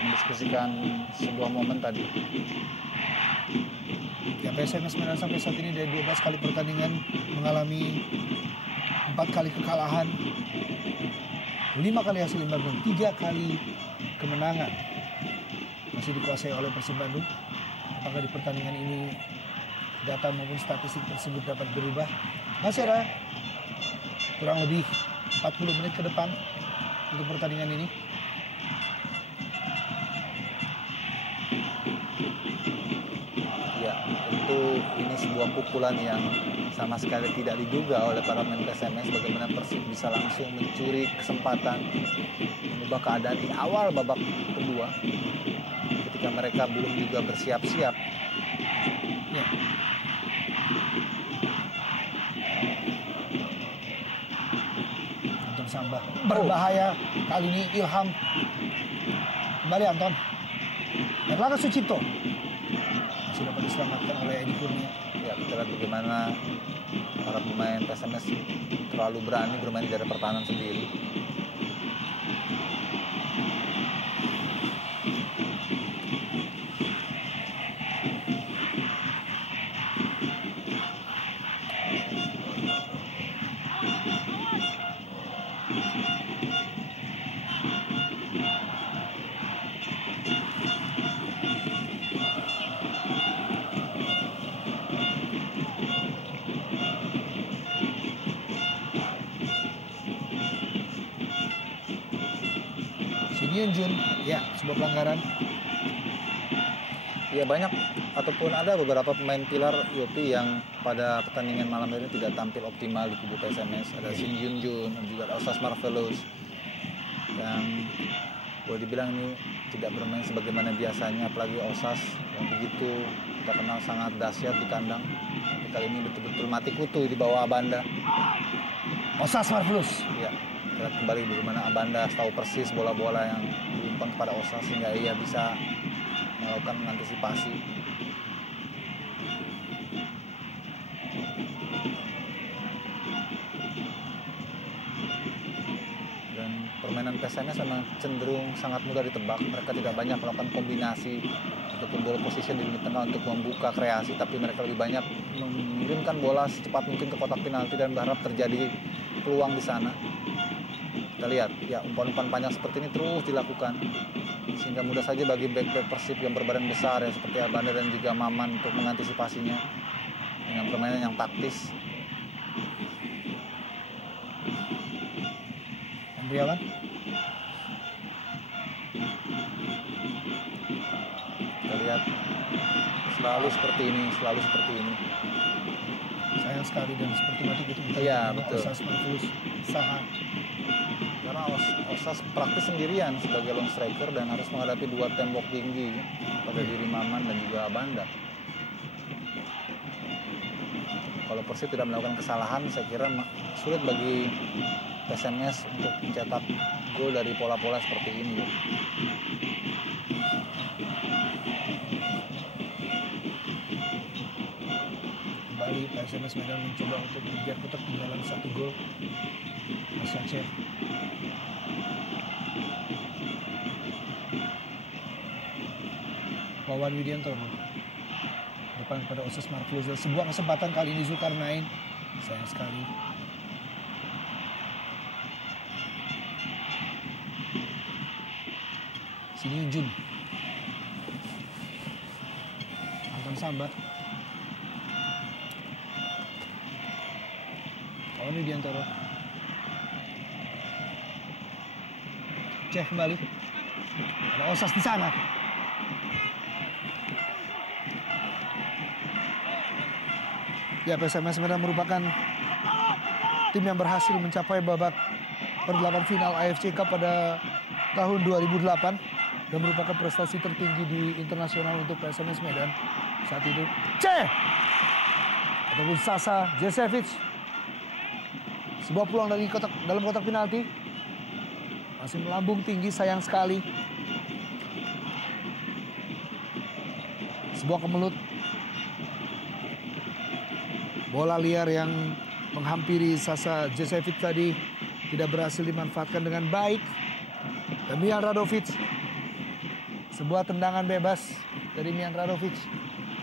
mendiskusikan sebuah momen tadi? Ya, PSMS Medan sampai saat ini dari 12 kali pertandingan mengalami 4 kali kekalahan, 5 kali hasil imbang dan 3 kali kemenangan. Masih dikuasai oleh Persib Bandung. Apakah di pertandingan ini data maupun statistik tersebut dapat berubah? Masih ada kurang lebih 40 menit ke depan untuk pertandingan ini. Ya, tentu ini sebuah pukulan yang sama sekali tidak diduga oleh para pemain PSMS, bagaimana Persib bisa langsung mencuri kesempatan mengubah keadaan di awal babak kedua ketika mereka belum juga bersiap-siap. Ya. Anton Sambah berbahaya kali ini. Ilham kembali. Anton Erlangga Sucipto masih dapat diselamatkan oleh Edi Kurnia. Ya, kita lihat bagaimana para pemain PSMS terlalu berani bermain di daerah pertahanan sendiri. Yunjun, ya sebuah pelanggaran. Ya banyak ataupun ada beberapa pemain pilar Yopi yang pada pertandingan malam ini tidak tampil optimal di kubu PSMS. Ada Shin Yunjun dan juga ada Osas Marvelous yang boleh dibilang ini tidak bermain sebagaimana biasanya, apalagi Osas yang begitu terkenal sangat dahsyat di kandang. Tapi kali ini betul-betul mati kutu di bawah Abanda. Osas Marvelous. Ya, kita lihat kembali bagaimana Abanda tahu persis bola-bola yang diumpan kepada Osas sehingga ia bisa melakukan antisipasi. Dan permainan PSMS memang cenderung sangat mudah ditebak. Mereka tidak banyak melakukan kombinasi ataupun ball position di lini tengah untuk membuka kreasi, tapi mereka lebih banyak mengirimkan bola secepat mungkin ke kotak penalti dan berharap terjadi peluang di sana. Kita lihat, ya umpan-umpan panjang seperti ini terus dilakukan. Sehingga mudah saja bagi bek-bek Persib yang berbadan besar ya seperti Abanda dan juga Maman untuk mengantisipasinya dengan permainan yang taktis. Andriawan. Kita lihat selalu seperti ini. Sayang sekali dan seperti mati gitu. Iya, betul. Osas Marvelous Saha. Karena Osas praktis sendirian sebagai long striker dan harus menghadapi dua tembok tinggi pada diri Maman dan juga Abanda. Kalau Persib tidak melakukan kesalahan, saya kira sulit bagi PSMS untuk mencetak gol dari pola-pola seperti ini. Kembali PSMS Medan mencoba untuk mengejar kotak penjalan 1 gol. Mas Aceh. Wawan Widiantoro depan kepada Osas Marvelous, dan sebuah kesempatan kali ini Zulkarnain, sayang sekali. Sini Yunjun, Anton Samba, Wawan Widiantoro, Cek kembali, ada Osas di sana. Ya, PSMS Medan merupakan tim yang berhasil mencapai babak per-8 final AFC Cup pada tahun 2008 dan merupakan prestasi tertinggi di internasional untuk PSMS Medan saat itu. Ataupun Sasa Jesevic. Sebuah peluang dari dalam kotak penalti. Masih melambung tinggi, sayang sekali. Sebuah kemelut. Bola liar yang menghampiri Sasa Jesevic tadi tidak berhasil dimanfaatkan dengan baik. Dan Mian Radovic. Sebuah tendangan bebas dari Mian Radovic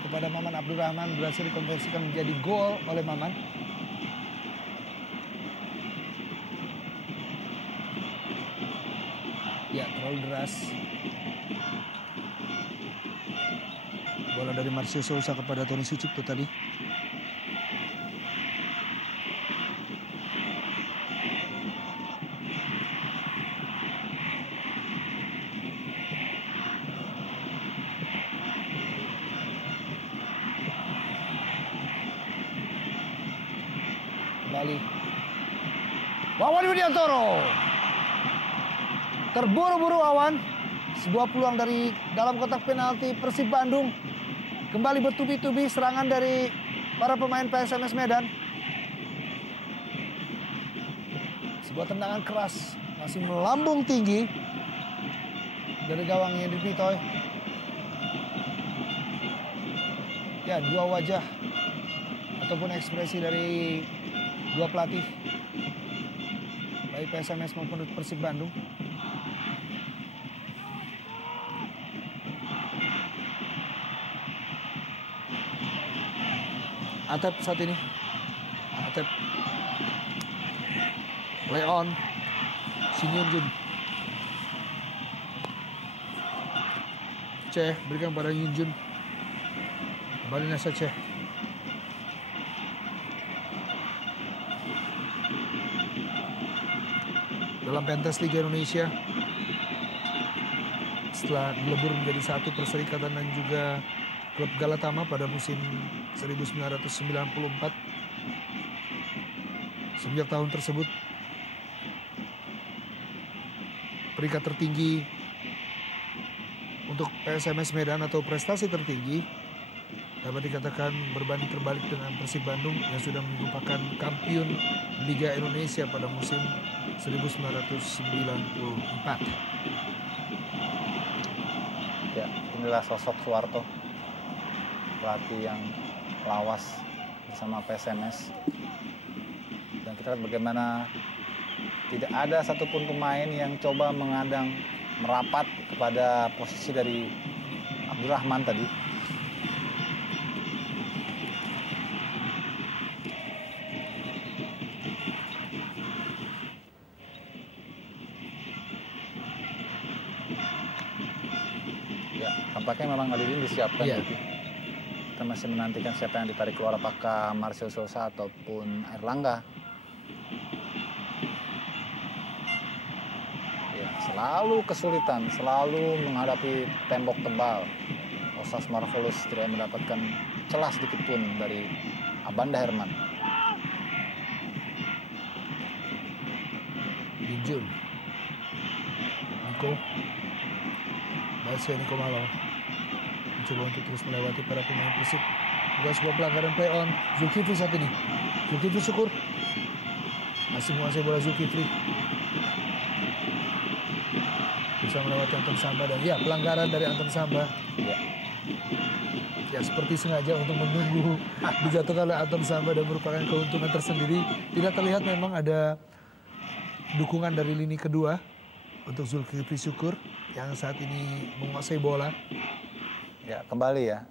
kepada Maman Abdurrahman berhasil dikonversikan menjadi gol oleh Maman. Ya, terlalu deras. Bola dari Marcio Sousa kepada Tony Sucipto tadi. Kembali Wawan Widiantoro, terburu-buru Wawan. Sebuah peluang dari dalam kotak penalti Persib Bandung. Kembali bertubi-tubi serangan dari para pemain PSMS Medan. Sebuah tendangan keras masih melambung tinggi dari gawang Yendri Pitoy. Ya, dua wajah ataupun ekspresi dari dua pelatih baik PSMS maupun Persib Bandung. Atep saat ini. Atep. Leon. Sinyunjun. Ceh berikan pada Yunjun. Kembali Nasa Ceh. Dalam pentas Liga Indonesia, setelah dilebur menjadi satu Perserikatan dan juga klub Galatama pada musim 1994. Sejak tahun tersebut, peringkat tertinggi untuk PSMS Medan atau prestasi tertinggi dapat dikatakan berbanding terbalik dengan Persib Bandung yang sudah merupakan kampiun Liga Indonesia pada musim 1994. Ya, inilah sosok Suharto, pelatih yang lawas bersama PSMS. Dan kita lihat bagaimana tidak ada satupun pemain yang coba mengadang merapat kepada posisi dari Abdurrahman tadi. Ya, tampaknya memang Alidin disiapkan. Iya. Kita masih menantikan siapa yang ditarik keluar, apakah Marcel Sosa ataupun Erlangga. Ya, selalu kesulitan, selalu menghadapi tembok tebal. Osas Marvelous tidak mendapatkan celah sedikit pun dari Abanda Herman. Jun, Niko, Basya Niko Malo mencoba untuk terus melewati para pemain Persib. Bukan sebuah pelanggaran play on Zulkifli saat ini. Zulkifli Syukur masih menguasai bola. Zulkifli bisa melewati Anton Samba dan ya pelanggaran dari Anton Samba. Ya seperti sengaja untuk menunggu dijatuhkan oleh Anton Samba dan merupakan keuntungan tersendiri. Tidak terlihat memang ada dukungan dari lini kedua untuk Zulkifli Syukur yang saat ini menguasai bola. Ya, kembali ya.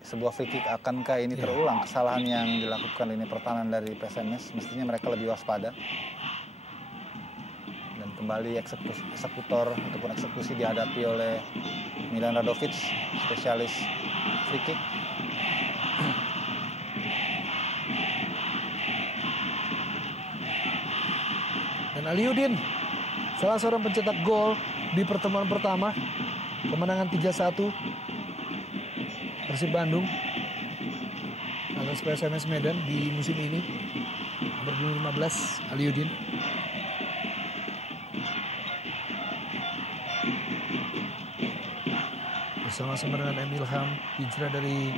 Sebuah free kick, akankah ini terulang kesalahan yang dilakukan lini pertahanan dari PSMS? Mestinya mereka lebih waspada. Dan kembali eksekutor ataupun eksekusi dihadapi oleh Milan Radovic, spesialis free kick. Dan Aliudin, salah seorang pencetak gol di pertemuan pertama, kemenangan 3-1 Persib Bandung atas PSMS Medan di musim ini. Nomor 15 Aliudin. Bersama-sama dengan Emil Ham, hijrah dari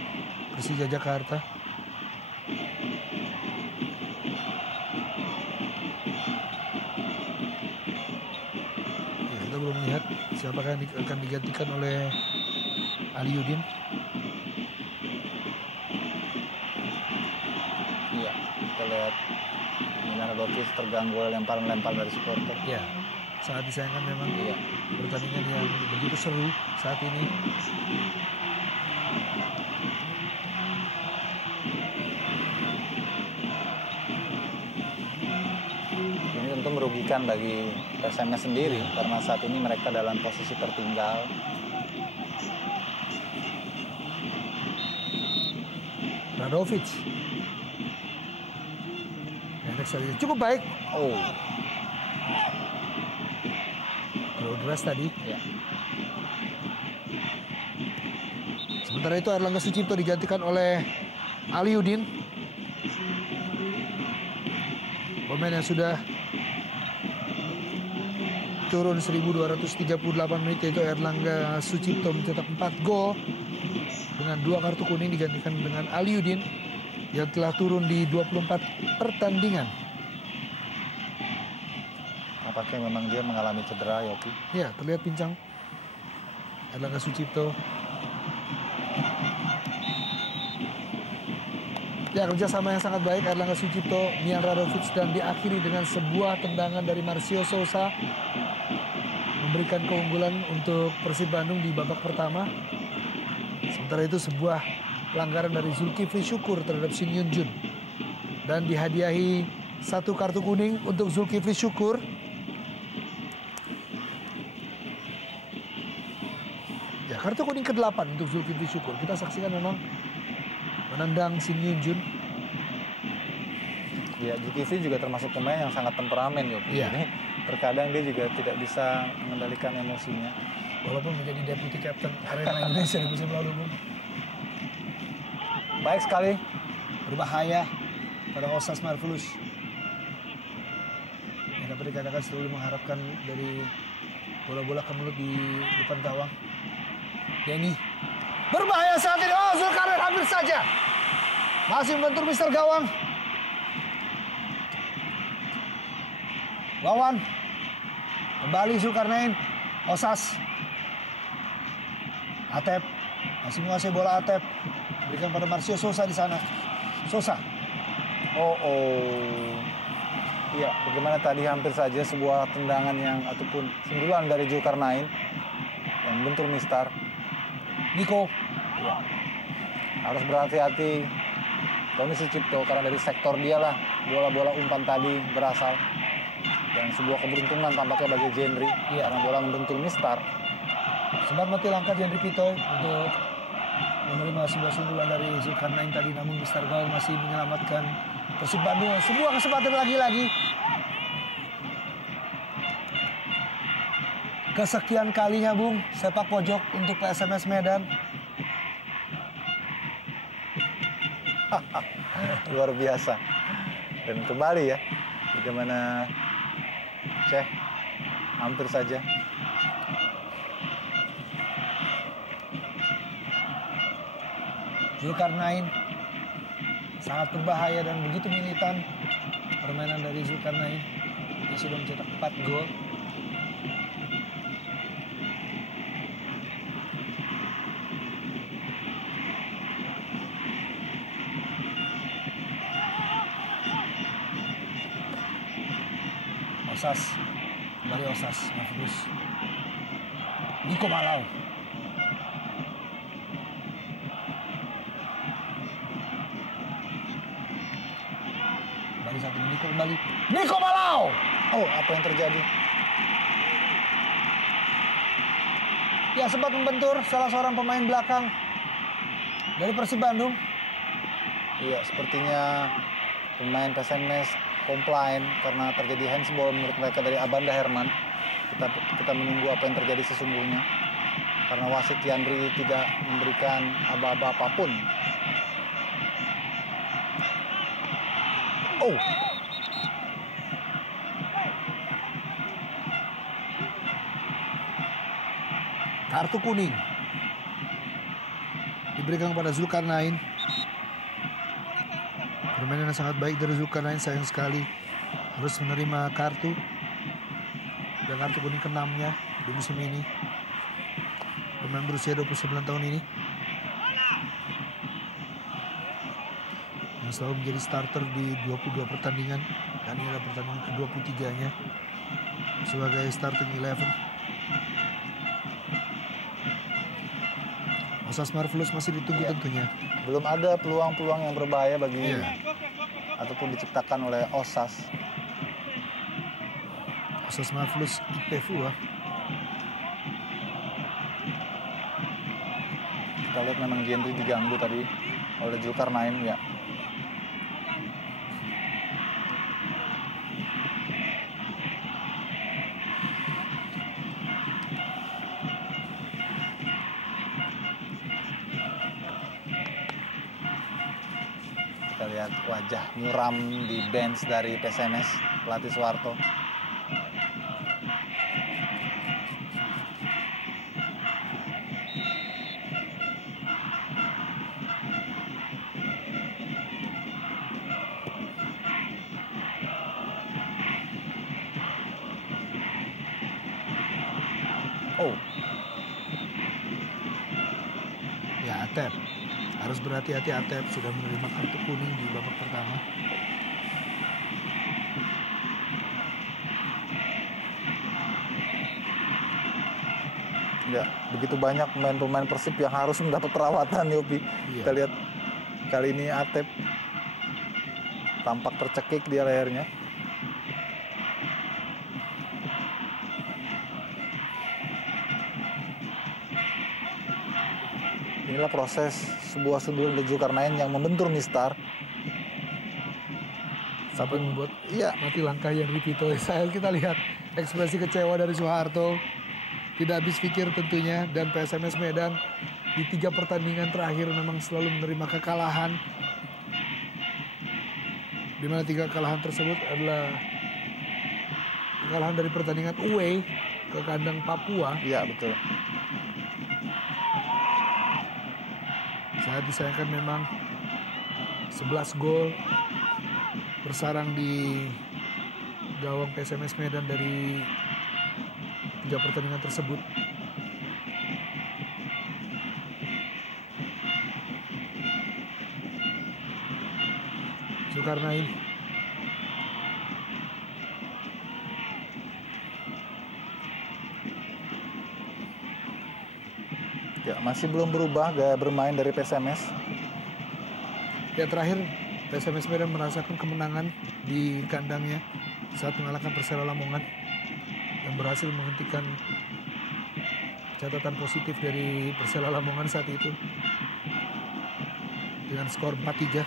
Persija Jakarta. Ya, kita belum melihat siapakah yang akan digantikan oleh Aliudin. Iya, kita lihat Milan Radovic terganggu oleh lemparan-lemparan dari supporter. Ya, sangat disayangkan memang. Iya. Pertandingan yang begitu seru saat ini. Ini tentu merugikan bagi PSMS sendiri karena saat ini mereka dalam posisi tertinggal. Radovic. Cukup baik. Oh. Progres tadi. Ya. Sementara itu Erlangga Sucipto digantikan oleh Aliudin. Pemain yang sudah turun 1238 menit, yaitu Erlangga Sucipto mencetak 4 gol dengan 2 kartu kuning, digantikan dengan Aliudin yang telah turun di 24 pertandingan. Apakah memang dia mengalami cedera, Yopi? Ya, terlihat pincang Erlangga Sucipto. Ya, kerjasama yang sangat baik Erlangga Sucipto, Milan Radovic, dan diakhiri dengan sebuah tendangan dari Marcio Sousa memberikan keunggulan untuk Persib Bandung di babak pertama. Sementara itu sebuah pelanggaran dari Zulkifli Syukur terhadap Shin Yun Jun dan dihadiahi 1 kartu kuning untuk Zulkifli Syukur. Ya, kartu kuning ke-8 untuk Zulkifli Syukur. Kita saksikan memang menendang Shin Yun Jun. Ya, Zulkifli juga termasuk pemain yang sangat temperamen, Yopi. Iya. Jadi terkadang dia juga tidak bisa mengendalikan emosinya. Walaupun menjadi deputy captain Arema Indonesia di musim lalu, Bung. Baik sekali. Berbahaya pada Osas Marvelous. Yang dapat dikatakan selalu mengharapkan dari bola-bola ke mulut di depan gawang. Denny. Berbahaya saat ini. Oh, Zulkarnain hampir saja. Masih membentur Mister Gawang. Wawan. Kembali Zulkarnain. Osas. Atep. Masih menguasai bola Atep. Berikan pada Marcio Sosa di sana. Sosa. Iya, bagaimana tadi hampir saja sebuah tendangan ataupun sundulan dari Zulkarnain yang membentur Mistar. Niko. Ya. Harus berhati-hati Tony Sucipto karena dari sektor dialah bola-bola umpan tadi berasal. Dan sebuah keberuntungan tampaknya bagi Jendri karena bola membentur Mistar. Sempat mati langkah Jendri Pitoy untuk menerima sebuah sundulan dari Zulkarnain tadi, namun Mister Gawang masih menyelamatkan Persib Bandung. Sebuah kesempatan lagi-lagi. Kesekian kalinya, Bung, sepak pojok untuk PSMS Medan. Luar biasa. Dan kembali ya, bagaimana Syekh hampir saja. Zulkarnain sangat berbahaya dan begitu militan permainan dari Zulkarnain. Dia sudah mencetak 4 gol. Osas, kembali Osas, Marvelous. Niko Malau. Kembali satu Niko kembali. Niko Malau. Oh, apa yang terjadi? Ya, sempat membentur salah seorang pemain belakang dari Persib Bandung. Iya, sepertinya pemain PSMS komplain karena terjadi handsball menurut mereka dari Abanda Herman. Kita menunggu apa yang terjadi sesungguhnya. Karena wasit Yandri tidak memberikan aba-aba apapun. Oh. Kartu kuning diberikan kepada Zulkarnain. Permainan yang sangat baik dari Zulkarnain, sayang sekali harus menerima kartu. Dan kartu kuning ke-6-nya di musim ini. Pemain berusia 29 tahun ini. Yang selalu menjadi starter di 22 pertandingan. Dan ini adalah pertandingan ke-23-nya sebagai starting 11. Osas Marvelous masih ditunggu tentunya. Belum ada peluang-peluang yang berbahaya bagi ataupun diciptakan oleh Osas. Osas Marvelous IPFU. Kita lihat memang Jendri diganggu tadi oleh Zulkarnain ya. Kita lihat wajah muram di bench dari PSMS pelatih Suharto. Oh. Ya, Atep. Harus berhati-hati, Atep sudah menerima kartu kuning di babak pertama. Ya, begitu banyak pemain-pemain Persib yang harus mendapat perawatan, Yopi. Iya. Kita lihat kali ini Atep tampak tercekik di lehernya. Inilah proses sebuah sundulan dari Zulkarnain yang membentur Mistar. Sampai membuat mati langkah yang Pitoy. Saya kita lihat ekspresi kecewa dari Soeharto. tidak habis pikir tentunya, dan PSMS Medan di 3 pertandingan terakhir memang selalu menerima kekalahan, di mana 3 kekalahan tersebut adalah kekalahan dari pertandingan away ke kandang Papua. Iya, betul. Sangat disayangkan memang 11 gol bersarang di gawang PSMS Medan dari 3 pertandingan tersebut. Zulkarnain. Ya, masih belum berubah gaya bermain dari PSMS. Ya, terakhir PSMS Medan merasakan kemenangan di kandangnya saat mengalahkan Persela Lamongan dan berhasil menghentikan catatan positif dari Persela Lamongan saat itu dengan skor 4-3.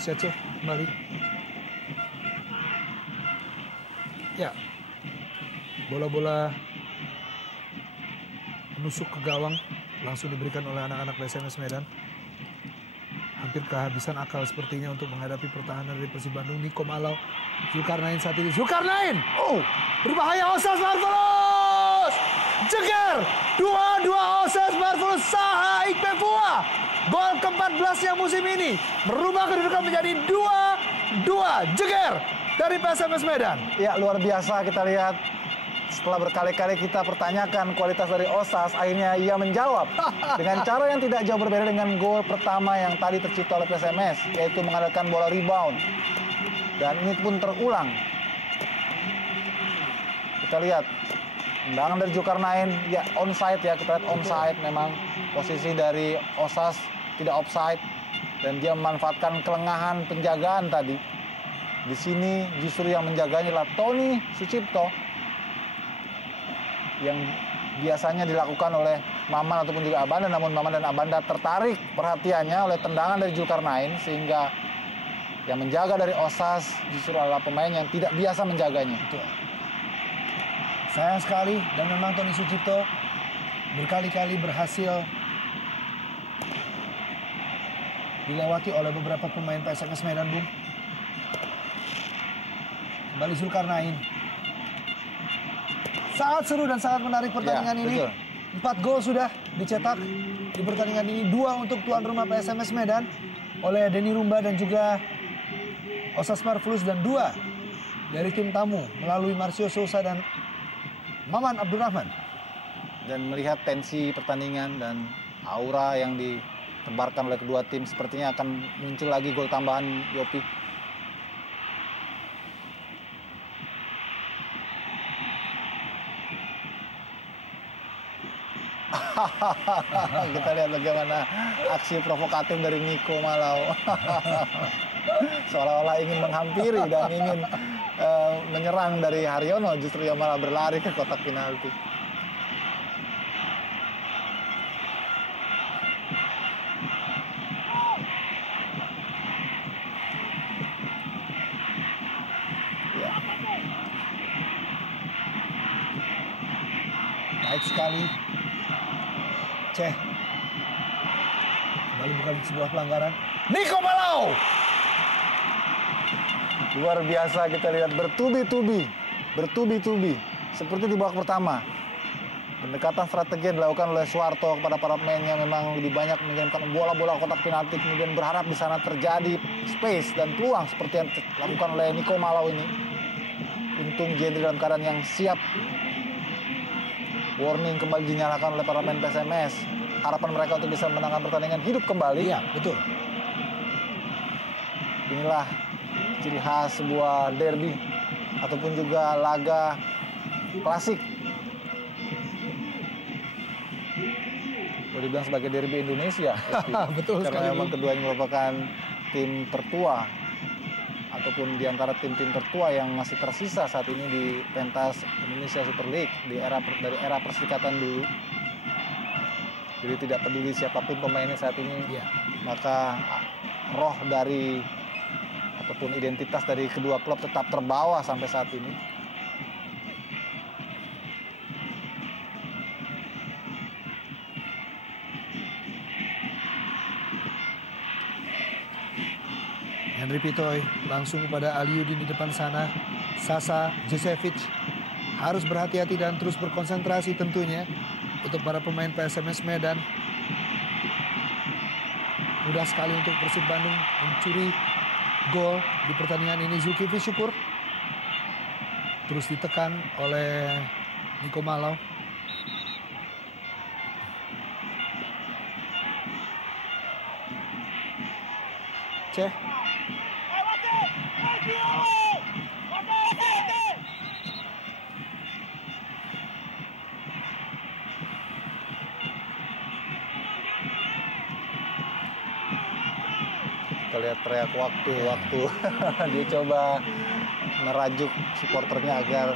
Masih Aceh kembali. Ya, bola-bola menusuk ke gawang langsung diberikan oleh anak-anak PSMS Medan. Hampir kehabisan akal sepertinya untuk menghadapi pertahanan dari Persib Bandung. Niko Malau, Zulkarnain saat ini. Zulkarnain! Oh, berbahaya Osas Marvelous! Jeger! 2-2 Osas Marvelous Saha Ikpefua. Gol ke-14-nya musim ini merubah kedudukan menjadi 2-2. Jeger dari PSMS Medan. Ya, luar biasa kita lihat. Setelah berkali-kali kita pertanyakan kualitas dari Osas, akhirnya ia menjawab dengan cara yang tidak jauh berbeda dengan gol pertama yang tadi tercipta oleh PSMS, yaitu mengandalkan bola rebound. Dan ini pun terulang. Kita lihat tendangan dari Zulkarnain, ya onside ya, kita lihat onside memang. Posisi dari Osas tidak offside dan dia memanfaatkan kelengahan penjagaan tadi. Di sini justru yang menjaganya adalah Tony Sucipto, yang biasanya dilakukan oleh Maman ataupun juga Abanda, namun Maman dan Abanda tertarik perhatiannya oleh tendangan dari Zulkarnain, sehingga yang menjaga dari Osas justru adalah pemain yang tidak biasa menjaganya. Betul. Sayang sekali, dan memang Tony Sucipto berkali-kali berhasil dilewati oleh beberapa pemain PSMS Medan, Bung. Kembali Zulkarnain. Sangat seru dan sangat menarik pertandingan Ya, ini. betul. 4 gol sudah dicetak di pertandingan ini. 2 untuk tuan rumah PSMS Medan oleh Denny Rumba dan juga Osas Marvelous, dan 2 dari tim tamu melalui Marcio Sousa dan Maman Abdurrahman. Dan melihat tensi pertandingan dan aura yang ditebarkan oleh kedua tim, sepertinya akan muncul lagi gol tambahan, Yopi. Kita lihat bagaimana aksi provokatif dari Niko Malau. Seolah-olah ingin menghampiri dan ingin menyerang dari Haryono, justru yang malah berlari ke kotak penalti. Ya. Baik sekali. Ceh. Kembali bukan sebuah pelanggaran. Niko Malau! Luar biasa kita lihat, bertubi-tubi seperti di babak pertama. Pendekatan strategi yang dilakukan oleh Suharto kepada para pemain yang memang lebih banyak mengirimkan bola-bola kotak penalti, kemudian berharap di sana terjadi space dan peluang seperti yang dilakukan oleh Niko Malau ini. Untung Gendry dalam keadaan yang siap. Warning kembali dinyalakan oleh para pemain PSMS. Harapan mereka untuk bisa menangkan pertandingan hidup kembali. Iya, betul. Inilah ciri khas sebuah derby ataupun juga laga klasik. Boleh dibilang sebagai derby Indonesia. Betul sekali. Karena memang keduanya merupakan tim tertua ataupun di antara tim-tim tertua yang masih tersisa saat ini di pentas Indonesia Super League dari era Perserikatan dulu. Jadi tidak peduli siapapun pemainnya saat ini, Iya. maka roh dari ataupun identitas dari kedua klub tetap terbawa sampai saat ini. Henry Pitoy langsung kepada Aliudin di depan sana. Sasa Jesevic harus berhati-hati dan terus berkonsentrasi tentunya untuk para pemain PSMS Medan. Mudah sekali untuk Persib Bandung mencuri gol di pertandingan ini. Zulkifli Syukur terus ditekan oleh Niko Malau. Ceh. Kita lihat teriak waktu. Dia coba merajuk supporternya agar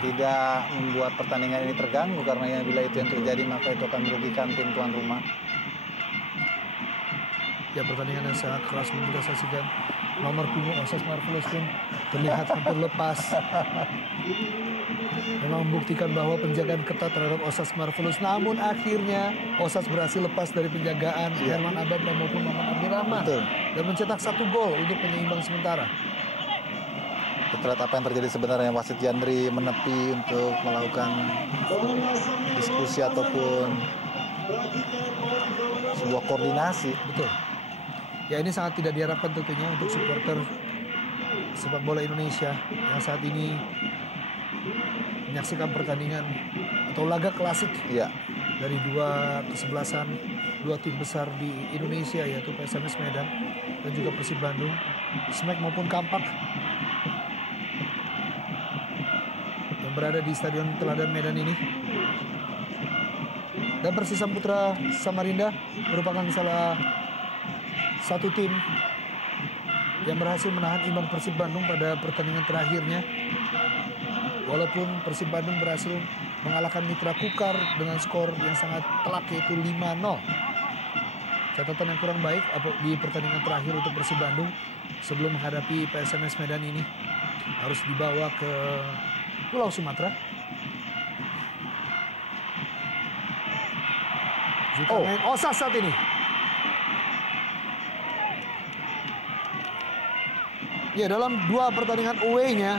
tidak membuat pertandingan ini terganggu, karena bila itu yang terjadi maka itu akan merugikan tim tuan rumah. Ya, pertandingan yang sangat keras kita saksikan. Nomor punggung Osas Marvelous pun terlihat hampir lepas. Memang membuktikan bahwa penjagaan ketat terhadap Osas Marvelous. Namun akhirnya Osas berhasil lepas dari penjagaan Herman Abad maupun Maman Abdirrahman. Dan mencetak 1 gol untuk penyeimbang sementara. Kita lihat apa yang terjadi sebenarnya. Wasit Yandri menepi untuk melakukan diskusi ataupun sebuah koordinasi. Betul. Ya, ini sangat tidak diharapkan tentunya untuk supporter sepak bola Indonesia yang saat ini menyaksikan pertandingan atau laga klasik dari dua kesebelasan, dua tim besar di Indonesia, yaitu PSMS Medan dan juga Persib Bandung, Smack maupun Kampak, yang berada di Stadion Teladan Medan ini. Dan Persisam Putra Samarinda merupakan salah satu tim yang berhasil menahan imbang Persib Bandung pada pertandingan terakhirnya. Walaupun Persib Bandung berhasil mengalahkan Mitra Kukar dengan skor yang sangat telak, yaitu 5-0. Catatan yang kurang baik di pertandingan terakhir untuk Persib Bandung sebelum menghadapi PSMS Medan ini harus dibawa ke Pulau Sumatera. Zulkarnain Osas saat ini. Ya, dalam 2 pertandingan away-nya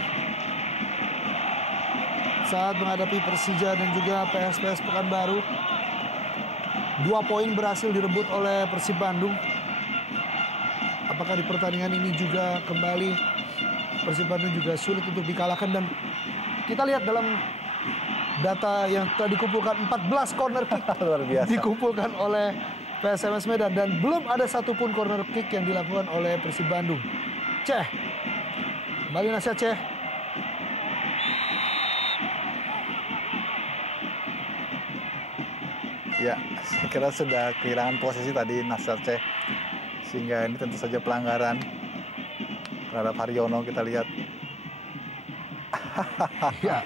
saat menghadapi Persija dan juga PSPS Pekanbaru, 2 poin berhasil direbut oleh Persib Bandung. Apakah di pertandingan ini juga kembali Persib Bandung juga sulit untuk dikalahkan? Dan kita lihat dalam data yang telah dikumpulkan, 14 corner kick Luar biasa dikumpulkan oleh PSMS Medan dan belum ada satupun corner kick yang dilakukan oleh Persib Bandung. Ceh, kembali nasihat Ceh. Ya, saya kira sudah kehilangan posisi tadi Nasir Ceh, sehingga ini tentu saja pelanggaran terhadap Haryono. Kita lihat. Ya.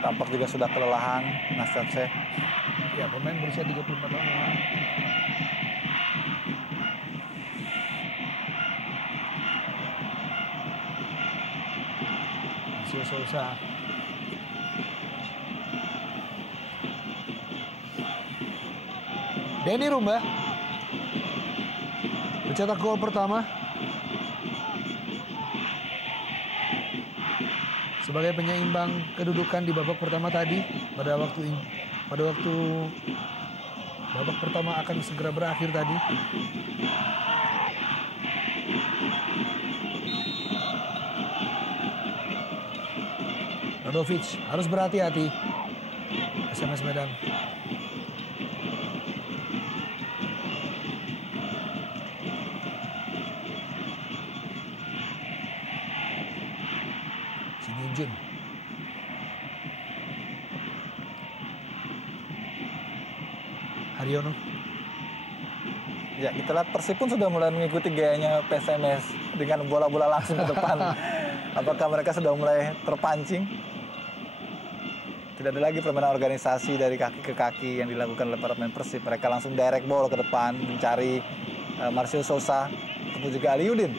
Tampak juga sudah kelelahan Nasir Ceh. Ya, pemain berusia 34 tahun memang. Sousa. Denny Rumba mencetak gol pertama sebagai penyeimbang kedudukan di babak pertama tadi. Pada waktu babak pertama akan segera berakhir tadi. Radovic harus berhati-hati. SMS Medan. Sininjun. Haryono. Ya, kita lihat Persib pun sudah mulai mengikuti gayanya PSMS dengan bola-bola langsung ke depan. Apakah mereka sudah mulai terpancing? Kita Tidak ada lagi permainan organisasi dari kaki ke kaki yang dilakukan oleh para pemain Persib. Mereka langsung direct ball ke depan mencari Marcio Sousa ataupun juga Aliudin.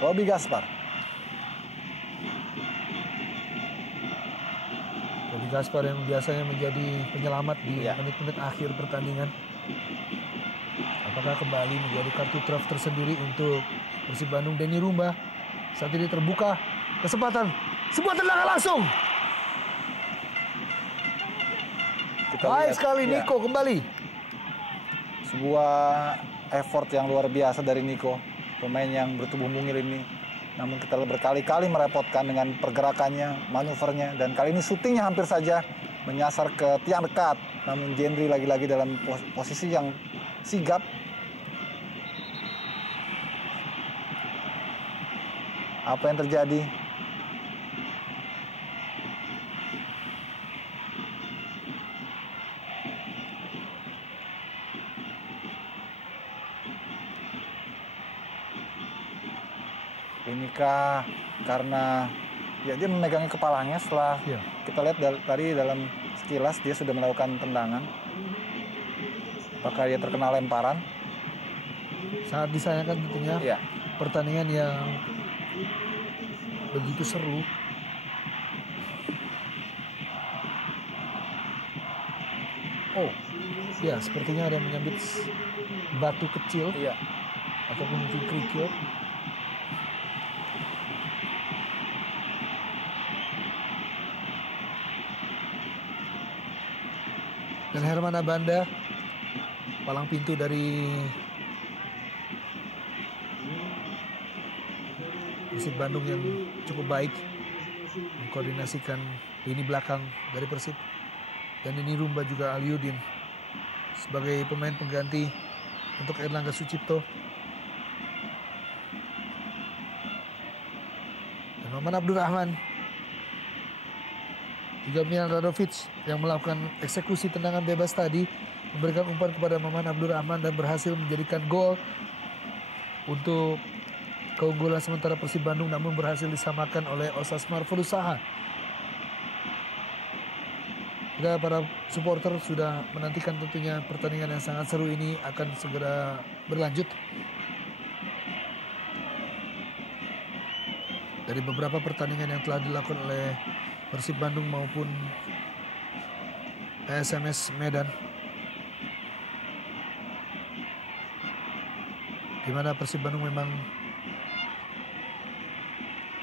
Robi Gaspar. Robi Gaspar yang biasanya menjadi penyelamat di menit-menit akhir pertandingan. Apakah kembali menjadi kartu truf tersendiri untuk Persib Bandung? Denny Rumba saat ini terbuka kesempatan, sebuah tendangan langsung. Baik sekali Nico kembali. Sebuah effort yang luar biasa dari Nico, pemain yang bertubuh mungil ini. Namun kita berkali-kali merepotkan dengan pergerakannya, manuvernya, dan kali ini syutingnya hampir saja menyasar ke tiang dekat. Namun Jendri lagi-lagi dalam posisi yang sigap. Apa yang terjadi? Inikah karena ya dia memegangi kepalanya setelah kita lihat tadi dalam sekilas dia sudah melakukan tendangan. Apakah dia terkena lemparan? Sangat disayangkan tentunya. Pertandingan yang begitu seru. Oh, ya sepertinya ada yang menyambit batu kecil. Ataupun mungkin kerikil. Dan Herman Abanda, palang pintu dari Persib Bandung yang cukup baik mengkoordinasikan lini belakang dari Persib. Dan ini Rumba juga Aliudin sebagai pemain pengganti untuk Erlangga Sucipto. Dan Maman Abdurrahman juga Milan Radovic yang melakukan eksekusi tendangan bebas tadi, memberikan umpan kepada Maman Abdurrahman dan berhasil menjadikan gol untuk keunggulan sementara Persib Bandung, namun berhasil disamakan oleh Osas Marvolusaha. Kita para supporter sudah menantikan tentunya pertandingan yang sangat seru ini akan segera berlanjut. Dari beberapa pertandingan yang telah dilakukan oleh Persib Bandung maupun PSMS Medan, di mana Persib Bandung memang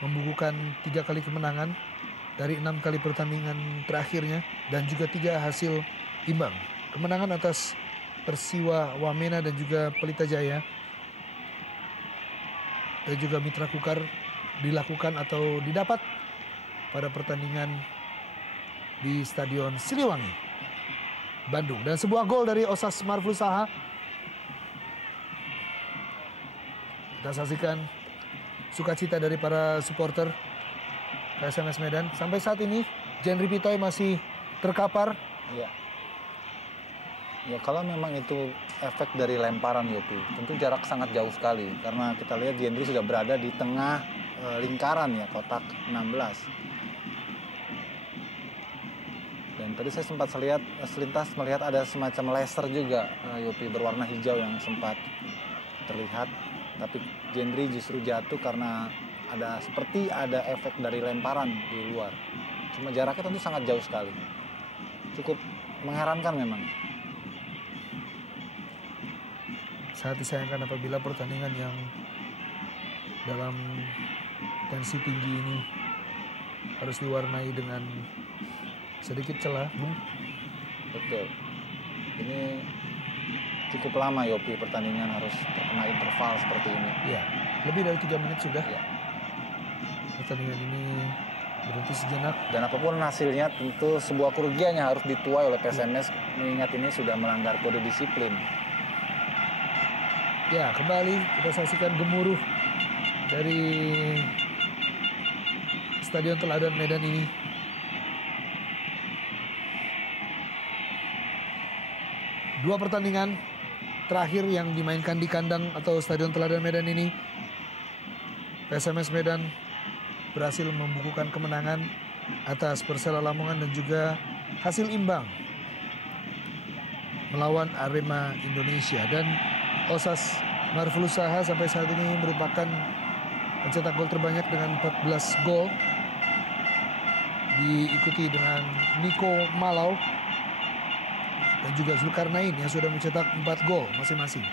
membukukan 3 kali kemenangan dari 6 kali pertandingan terakhirnya dan juga 3 hasil imbang. Kemenangan atas Persiwa Wamena dan juga Pelita Jaya dan juga Mitra Kukar dilakukan atau didapat pada pertandingan di Stadion Siliwangi, Bandung. Dan sebuah gol dari Osas Marvolusaha. Kita saksikan sukacita dari para supporter PSMS Medan. Sampai saat ini Jendri Pitoy masih terkapar. Ya kalau memang itu efek dari lemparan Yopi, tentu jarak sangat jauh sekali. Karena kita lihat Jendri sudah berada di tengah lingkaran ya, kotak 16. Dan tadi saya sempat selintas melihat ada semacam laser juga Yopi berwarna hijau yang sempat terlihat. Tapi Jendri justru jatuh karena seperti ada efek dari lemparan di luar. Cuma jaraknya tentu sangat jauh sekali. Cukup mengherankan memang. Sangat disayangkan apabila pertandingan yang dalam tensi tinggi ini harus diwarnai dengan sedikit celah, Bung. Betul. Ini cukup lama Yopi pertandingan harus terkena interval seperti ini. Iya, lebih dari 3 menit sudah. Pertandingan ini berhenti sejenak. Dan apapun hasilnya tentu sebuah kerugian yang harus dituai oleh PSMS mengingat ini sudah melanggar kode disiplin. Ya, kembali kita saksikan gemuruh dari Stadion Teladan Medan ini. Dua pertandingan terakhir yang dimainkan di kandang atau Stadion Teladan Medan ini, PSMS Medan berhasil membukukan kemenangan atas Persela Lamongan dan juga hasil imbang melawan Arema Indonesia. Dan Osas Marvelous Saha sampai saat ini merupakan pencetak gol terbanyak dengan 14 gol, diikuti dengan Niko Malau dan juga Zulkarnain yang sudah mencetak 4 gol masing-masing.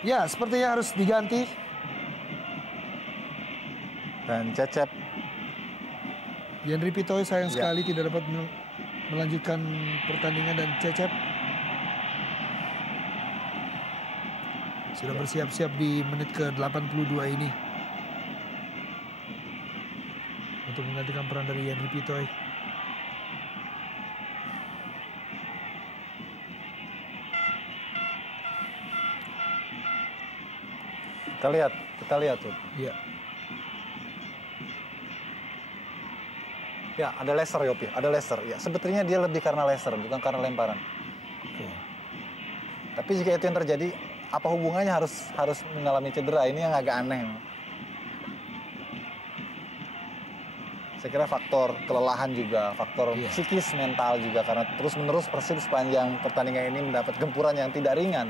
Ya, sepertinya harus diganti. Dan Cecep. Yandri Pitoy sayang sekali tidak dapat melanjutkan pertandingan, dan Cecep sudah bersiap-siap di menit ke-82 ini untuk menggantikan peran dari Yandri Pitoy. Kita lihat tuh. Iya. Ya, ada laser Yopi, ada laser. Ya, sebetulnya dia lebih karena laser, bukan karena lemparan. Oke. Tapi jika itu yang terjadi, apa hubungannya harus mengalami cedera? Ini yang agak aneh. Saya kira faktor kelelahan juga, faktor psikis mental juga, karena terus-menerus Persib sepanjang pertandingan ini mendapat gempuran yang tidak ringan.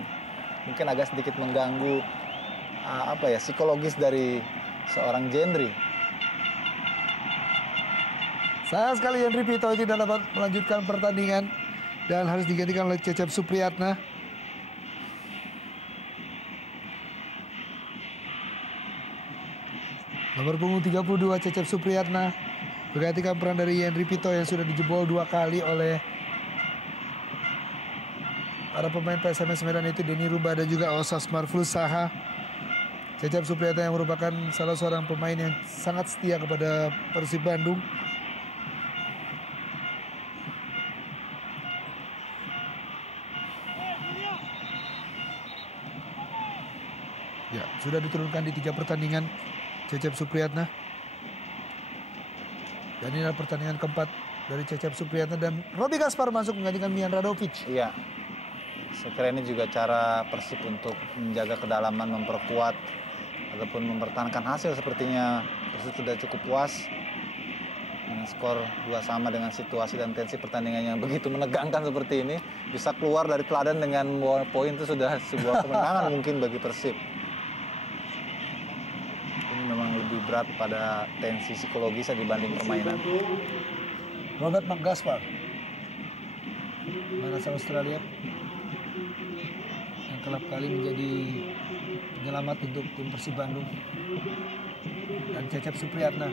Mungkin agak sedikit mengganggu psikologis dari seorang Jendri. Sayang sekali Yandri Pitoy tidak dapat melanjutkan pertandingan dan harus digantikan oleh Cecep Supriyatna. Nomor punggung 32 Cecep Supriyatna menggantikan peran dari Yandri Pitoy yang sudah dijebol 2 kali oleh para pemain PSMS Medan, itu Denny Rubah dan juga Osas Marvelous Saha. Cecep Supriyatna yang merupakan salah seorang pemain yang sangat setia kepada Persib Bandung. Ya, sudah diturunkan di 3 pertandingan Cecep Supriyatna. Dan ini adalah pertandingan keempat dari Cecep Supriyatna, dan Robi Gaspar masuk menggantikan Mian Radovic. Iya. Saya kira ini juga cara Persib untuk menjaga kedalaman, memperkuat ataupun mempertahankan hasil. Sepertinya Persib sudah cukup puas dengan skor 2-2 dengan situasi dan tensi pertandingan yang begitu menegangkan seperti ini. Bisa keluar dari Teladan dengan membawa poin itu sudah sebuah kemenangan mungkin bagi Persib. Ini memang lebih berat pada tensi psikologisnya dibanding permainan. Robert McGaspar, pemain asal Australia, yang kerap kali menjadi penyelamat untuk tim Persib Bandung. Dan Cecep Supriyatna.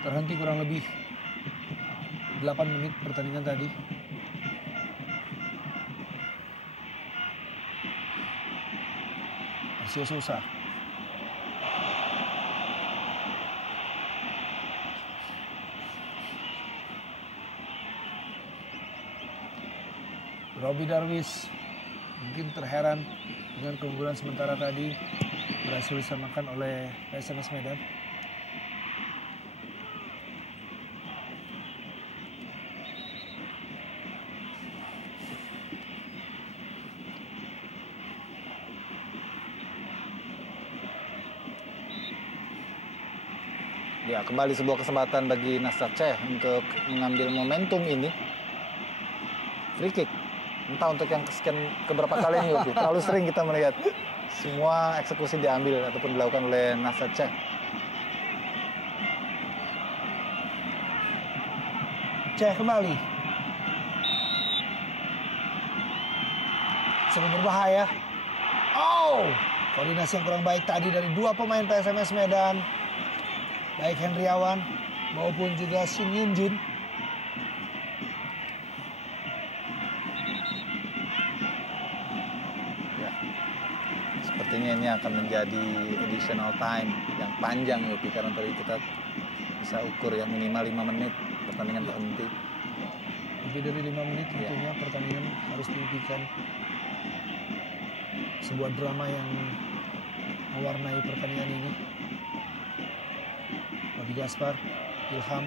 Terhenti kurang lebih 8 menit pertandingan tadi. Marcio Sousa. Robi Darwis mungkin terheran dengan keunggulan sementara tadi, berhasil disamakan oleh PSMS Medan. Ya, kembali sebuah kesempatan bagi Nasr Ceh untuk mengambil momentum ini. Free kick. Entah untuk yang kesekian keberapa kalinya, Yogi. Terlalu sering kita melihat semua eksekusi diambil ataupun dilakukan oleh Nasr Ceh. Ceh kembali. Sangat berbahaya. Oh, koordinasi yang kurang baik tadi dari 2 pemain PSMS Medan. Baik Hendriawan maupun juga Shin Yun Jun. Ya. Sepertinya ini akan menjadi additional time yang panjang Yopi, karena tadi kita bisa ukur ya minimal 5 menit pertandingan berhenti. Lebih dari 5 menit tentunya pertandingan harus dihentikan. Sebuah drama yang mewarnai pertandingan ini. Robi Gaspar, Ilham.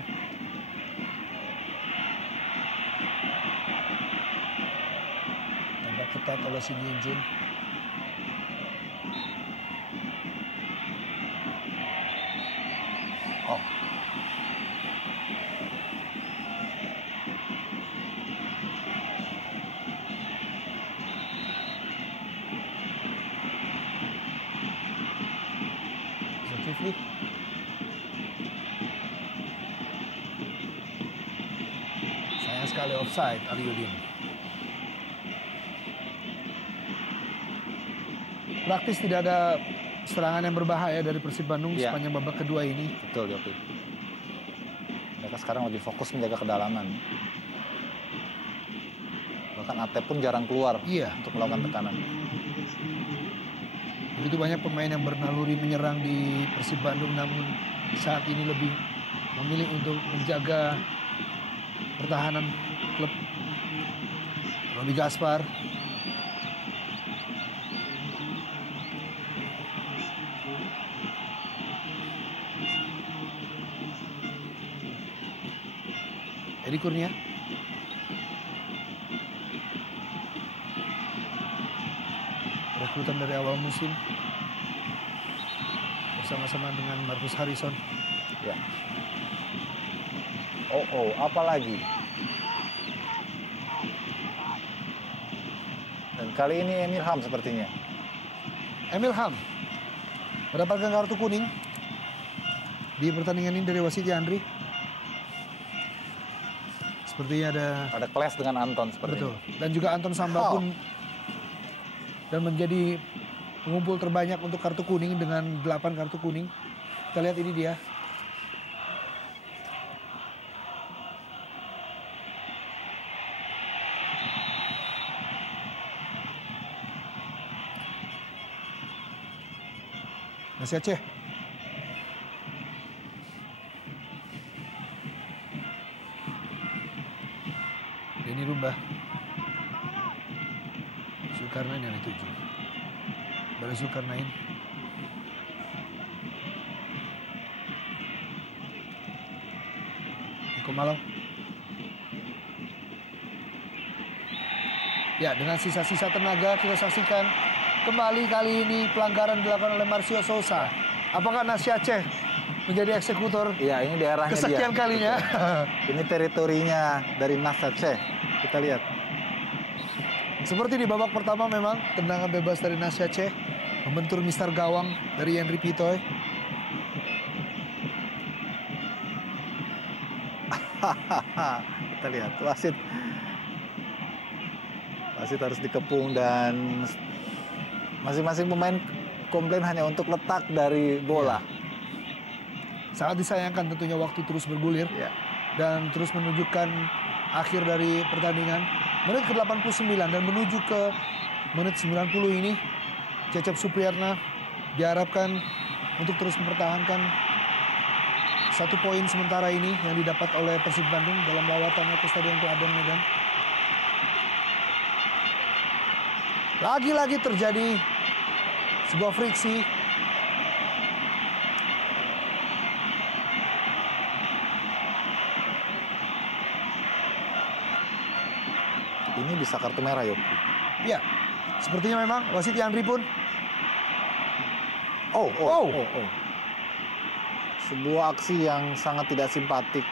Tembak ketat oleh Shin Yunjun. Oh. Zulkifli. Sayang sekali offside Aliuddin. Praktis tidak ada serangan yang berbahaya dari Persib Bandung sepanjang babak kedua ini. Betul, Yopi. Mereka sekarang lebih fokus menjaga kedalaman. Bahkan Atep pun jarang keluar untuk melakukan tekanan. Begitu banyak pemain yang bernaluri menyerang di Persib Bandung, namun saat ini lebih memilih untuk menjaga pertahanan klub. Robi Gaspar. Edi Kurnia. Rekrutan dari awal musim bersama-sama dengan Marcus Harrison. Ya. Apa lagi? Dan kali ini Emil Ham sepertinya. Emil Ham mendapatkan kartu kuning di pertandingan ini dari wasit Yandri. Sepertinya ada clash dengan Anton sepertinya. Betul. Dan juga Anton Samba pun dan menjadi pengumpul terbanyak untuk kartu kuning dengan 8 kartu kuning. Kita lihat ini dia. Nasi Aceh. Denny Rumba. Zulkarnain yang dituju. Baru Zulkarnain. Niko Malau. Ya, dengan sisa-sisa tenaga kita saksikan kembali kali ini pelanggaran dilakukan oleh Marcio Sousa. Apakah Nasi Aceh menjadi eksekutor? Iya, ini daerahnya kesekian dia. Kalinya. Ini teritorinya dari Nasi Aceh. Kita lihat. Seperti di babak pertama memang tendangan bebas dari Nasi Aceh membentur Mister Gawang dari Henry Pitoy. Kita lihat wasit harus dikepung dan masing-masing pemain komplain hanya untuk letak dari bola. Sangat disayangkan tentunya waktu terus bergulir dan terus menunjukkan akhir dari pertandingan. Menit ke-89 dan menuju ke menit 90 ini Cecep Supriyatna diharapkan untuk terus mempertahankan 1 poin sementara ini yang didapat oleh Persib Bandung dalam lawatannya ke Stadion Teladan Medan. Lagi-lagi terjadi sebuah friksi. Ini bisa kartu merah, Yopi. Ya, sepertinya memang wasit Yandri pun. Sebuah aksi yang sangat tidak simpatik.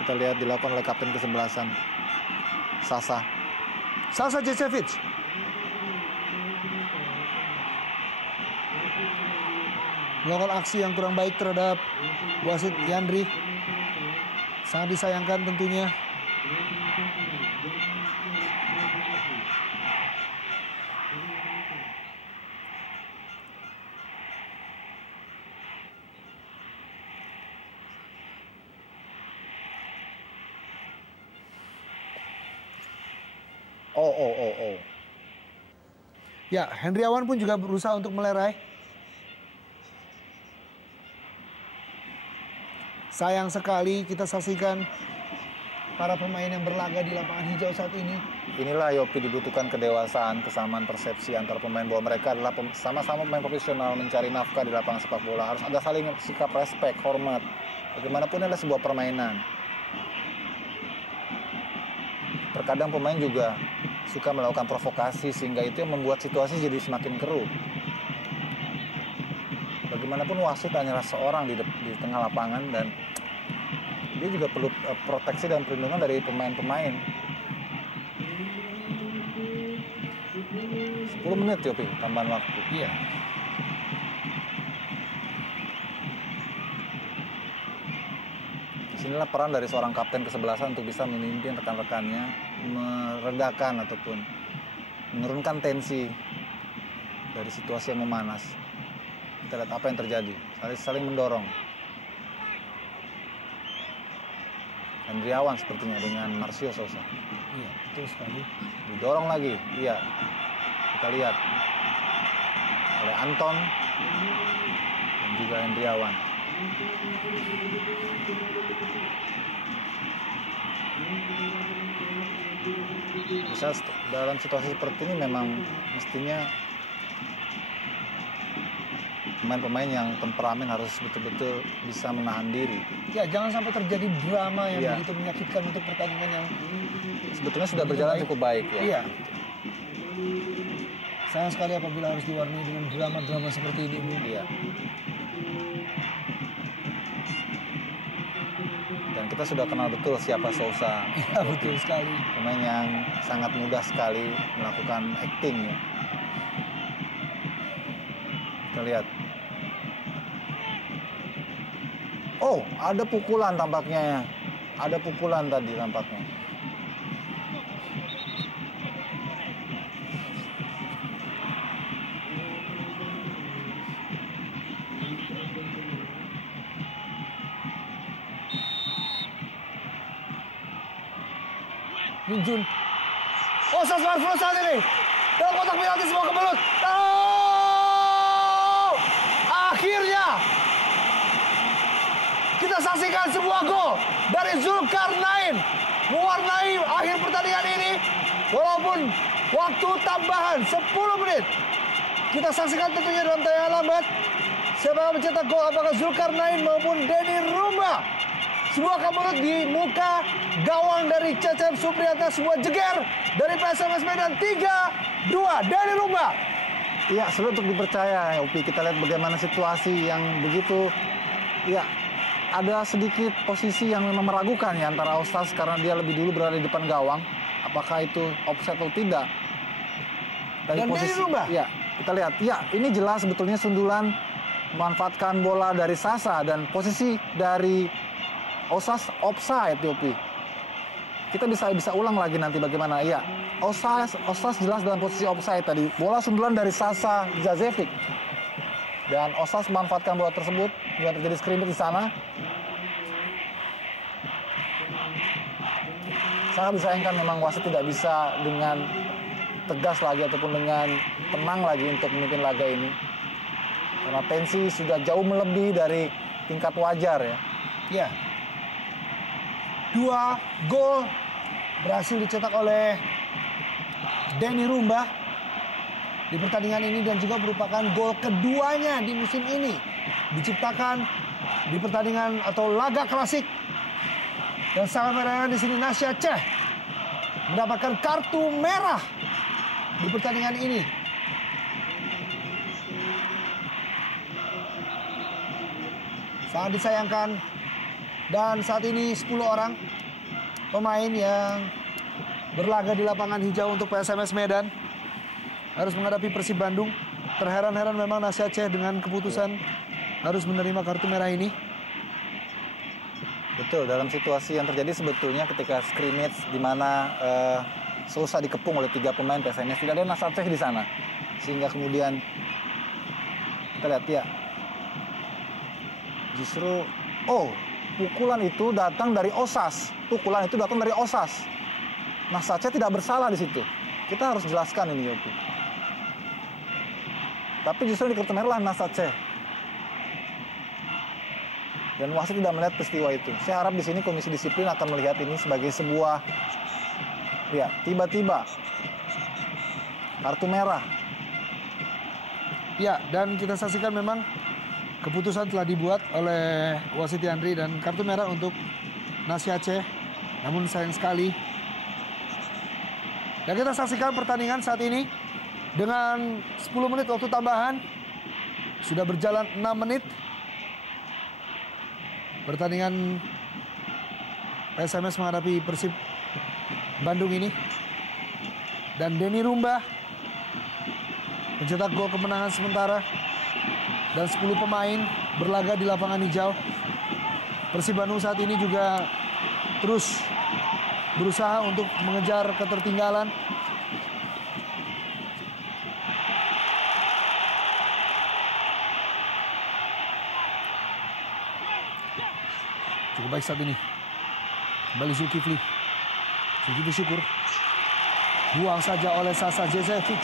Kita lihat dilakukan oleh kapten kesebelasan, Sasa Jecevic. Melakukan aksi yang kurang baik terhadap wasit Yandri. Sangat disayangkan tentunya. Ya, Hendriawan pun juga berusaha untuk melerai. Sayang sekali kita saksikan para pemain yang berlaga di lapangan hijau saat ini. Inilah Yopi dibutuhkan kedewasaan, kesamaan persepsi antar pemain bahwa mereka adalah sama-sama pemain profesional mencari nafkah di lapangan sepak bola. Harus ada saling sikap respek, hormat. Bagaimanapun adalah sebuah permainan. Terkadang pemain juga suka melakukan provokasi sehingga itu yang membuat situasi jadi semakin keruh. Bagaimanapun wasit hanyalah seorang di tengah lapangan dan dia juga perlu proteksi dan perlindungan dari pemain-pemain. 10 menit Yopi, tambahan waktu. Iya. Disinilah peran dari seorang kapten kesebelasan untuk bisa memimpin rekan-rekannya, meredakan ataupun menurunkan tensi dari situasi yang memanas. Kita lihat apa yang terjadi, saling mendorong. Hendriawan sepertinya dengan Marcio Sousa. Iya, betul sekali. Didorong lagi, iya. Kita lihat oleh Anton dan juga Hendriawan. Bisa dalam situasi seperti ini memang mestinya pemain-pemain yang temperamen harus betul-betul bisa menahan diri. Ya, jangan sampai terjadi drama yang Iya. begitu menyakitkan untuk pertandingan yang Sebetulnya sudah berjalan cukup baik ya. Iya. Sayang sekali apabila harus diwarnai dengan drama-drama seperti ini, Bu. Iya. Dan kita sudah kenal betul siapa Sousa. Iya, betul sekali. Pemain yang sangat mudah sekali melakukan acting ya. Kita lihat. Oh, ada pukulan tampaknya ya. Ada pukulan tadi tampaknya. Minjun. Osas Marflo saat ini. Dalam kotak penalti semua kebelut. Oh! Akhirnya kita saksikan sebuah gol dari Zulkarnain mewarnai akhir pertandingan ini. Walaupun waktu tambahan 10 menit. Kita saksikan tentunya dalam tayangan lambat. Siapa yang mencetak gol, apakah Zulkarnain maupun Denny Rumba. Sebuah kebelut di muka gawang dari Cecep Supriyatna, sebuah jeger dari PSMS Medan. 3-2 Denny Rumba. Iya, sulit untuk dipercaya, Yopi. Kita lihat bagaimana situasi yang begitu, ya, ada sedikit posisi yang memang meragukan ya antara Osas karena dia lebih dulu berada di depan gawang. Apakah itu offside atau tidak? Dan Denny Rumba. Ya, kita lihat. Ya, ini jelas sebetulnya sundulan memanfaatkan bola dari Sasa dan posisi dari Osas offside, Yopi. Kita bisa ulang lagi nanti bagaimana. Iya, Osas jelas dalam posisi offside tadi. Bola sundulan dari Sasa Zazevic. Dan Osas memanfaatkan bola tersebut dan terjadi scrimmage di sana. Sangat disayangkan memang wasit tidak bisa dengan tegas lagi ataupun dengan tenang lagi untuk memimpin laga ini. Karena tensi sudah jauh melebihi dari tingkat wajar ya. Ya. 2 gol berhasil dicetak oleh Denny Rumba di pertandingan ini dan juga merupakan gol keduanya di musim ini diciptakan di pertandingan atau laga klasik. Dan sangat menyayangkan di sini Nasya Ceh mendapatkan kartu merah di pertandingan ini. Sangat disayangkan. Dan saat ini 10 orang pemain yang berlaga di lapangan hijau untuk PSMS Medan harus menghadapi Persib Bandung. Terheran-heran memang Nasya Ceh dengan keputusan harus menerima kartu merah ini. Betul, dalam situasi yang terjadi sebetulnya ketika scrimmage di mana Sousa dikepung oleh 3 pemain PSMS, tidak ada Nasya Ceh di sana. Sehingga kemudian kita lihat ya, justru pukulan itu datang dari Osas. Pukulan itu datang dari Osas. Nasya Ceh tidak bersalah di situ. Kita harus jelaskan ini, Yopi. Tapi justru di kartu merah Nasya Ceh. Dan wasit tidak melihat peristiwa itu. Saya harap di sini komisi disiplin akan melihat ini sebagai sebuah, ya, tiba-tiba kartu merah. Ya, dan kita saksikan memang keputusan telah dibuat oleh wasit Yandri dan kartu merah untuk Nasi Aceh. Namun sayang sekali. Dan kita saksikan pertandingan saat ini dengan 10 menit waktu tambahan. Sudah berjalan 6 menit. Pertandingan PSMS menghadapi Persib Bandung ini. Dan Denny Rumba mencetak gol kemenangan sementara. Dan 10 pemain berlaga di lapangan hijau. Persib Bandung saat ini juga terus berusaha untuk mengejar ketertinggalan. Cukup baik saat ini. Kembali Zulkifli. Zulkifli Syukur. Buang saja oleh Sasa Jezevic.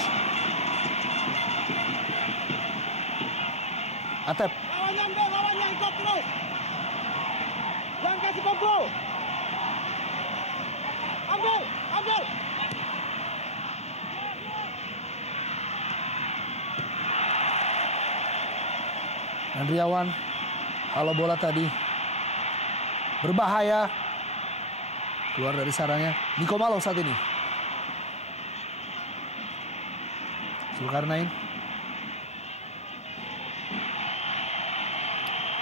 Atep. Lawannya ikut terus. Yang kasih kontrol. Ambil. Andriawan. Kalau bola tadi berbahaya. Keluar dari sarangnya. Niko Malo saat ini. Zulkarnain.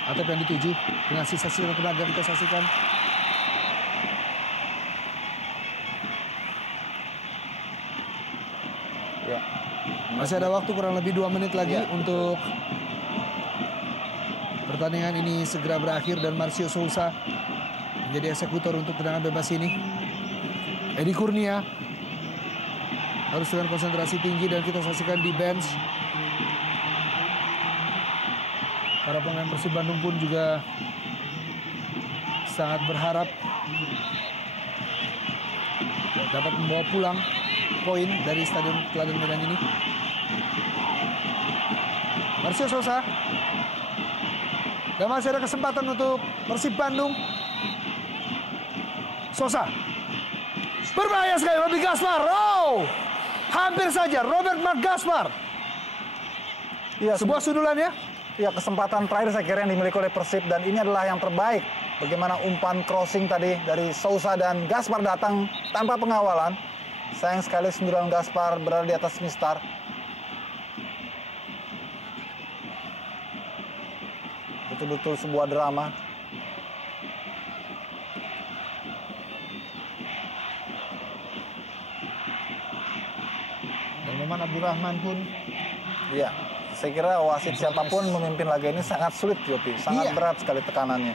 Atep yang dituju dengan sisa-sisa tenaga kita saksikan. Ya. Masih ada waktu kurang lebih 2 menit lagi untuk pertandingan ini segera berakhir dan Marcio Sousa menjadi eksekutor untuk tendangan bebas ini. Edi Kurnia harus dengan konsentrasi tinggi dan kita saksikan di bench. Para pemain Persib Bandung pun juga sangat berharap dapat membawa pulang poin dari Stadion Teladan Medan ini. Marcio Sousa. Dan masih ada kesempatan untuk Persib Bandung. Sousa. Berbahaya sekali Robby Gaspar. Oh, hampir saja Robert Mark Gaspar. Ya, Sebuah sundulan ya. Ya, kesempatan terakhir saya kira yang dimiliki oleh Persib dan ini adalah yang terbaik. Bagaimana umpan crossing tadi dari Sousa dan Gaspar datang tanpa pengawalan. Sayang sekali sundulan Gaspar berada di atas Mistar. Betul-betul sebuah drama. Dan Maman Abdurrahman pun. Iya. Saya kira wasit siapapun memimpin laga ini sangat sulit, Yopi. Sangat berat sekali tekanannya.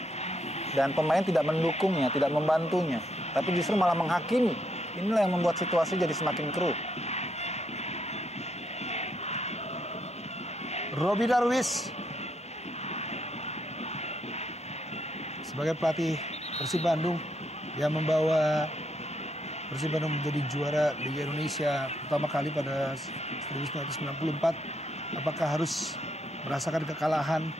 Dan pemain tidak mendukungnya, tidak membantunya. Tapi justru malah menghakimi. Inilah yang membuat situasi jadi semakin keruh. Robby Darwis sebagai pelatih Persib Bandung yang membawa Persib Bandung menjadi juara Liga Indonesia pertama kali pada 1994. Apakah harus merasakan kekalahan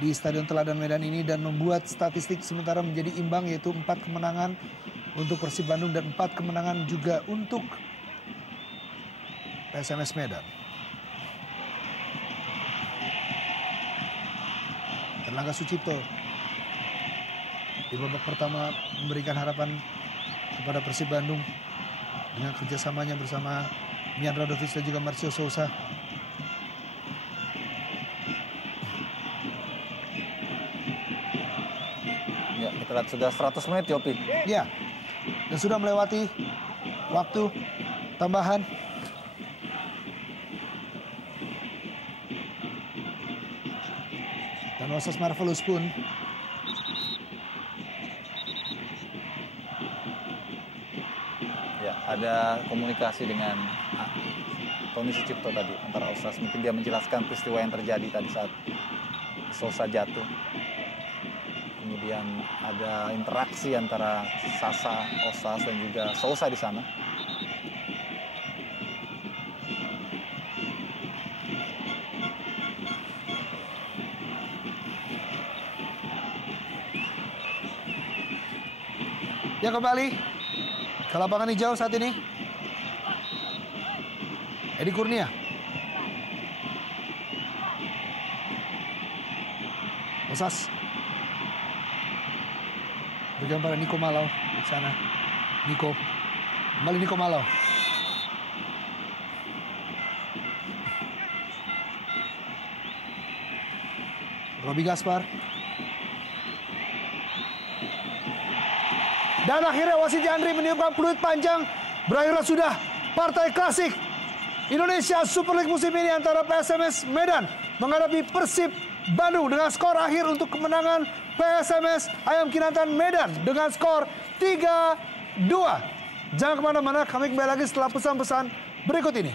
di Stadion Teladan Medan ini dan membuat statistik sementara menjadi imbang, yaitu 4 kemenangan untuk Persib Bandung dan 4 kemenangan juga untuk PSMS Medan. Erlangga Sucipto di babak pertama memberikan harapan kepada Persib Bandung dengan kerjasamanya bersama Mian Radovic dan juga Marcio Sousa. Ya, kita lihat sudah 100 menit, Yopi. Ya, dan sudah melewati waktu tambahan. Dan Rosas Marvelous pun Ya, ada komunikasi dengan Tony Sucipto tadi antara Osas. Mungkin dia menjelaskan peristiwa yang terjadi tadi saat Sousa jatuh. Kemudian ada interaksi antara Sasa, Osas dan juga Sousa di sana. Yang kembali ke lapangan hijau saat ini. Edi Kurnia. Osas. Berikan pada Niko Malau di sana. Niko. Kembali Niko Malau. Robi Gaspar. Dan akhirnya wasit Andri meniupkan peluit panjang. Berakhirlah sudah partai klasik Indonesia Super League musim ini antara PSMS Medan menghadapi Persib Bandung dengan skor akhir untuk kemenangan PSMS Ayam Kinantan Medan dengan skor 3-2. Jangan kemana-mana, kami kembali lagi setelah pesan-pesan berikut ini.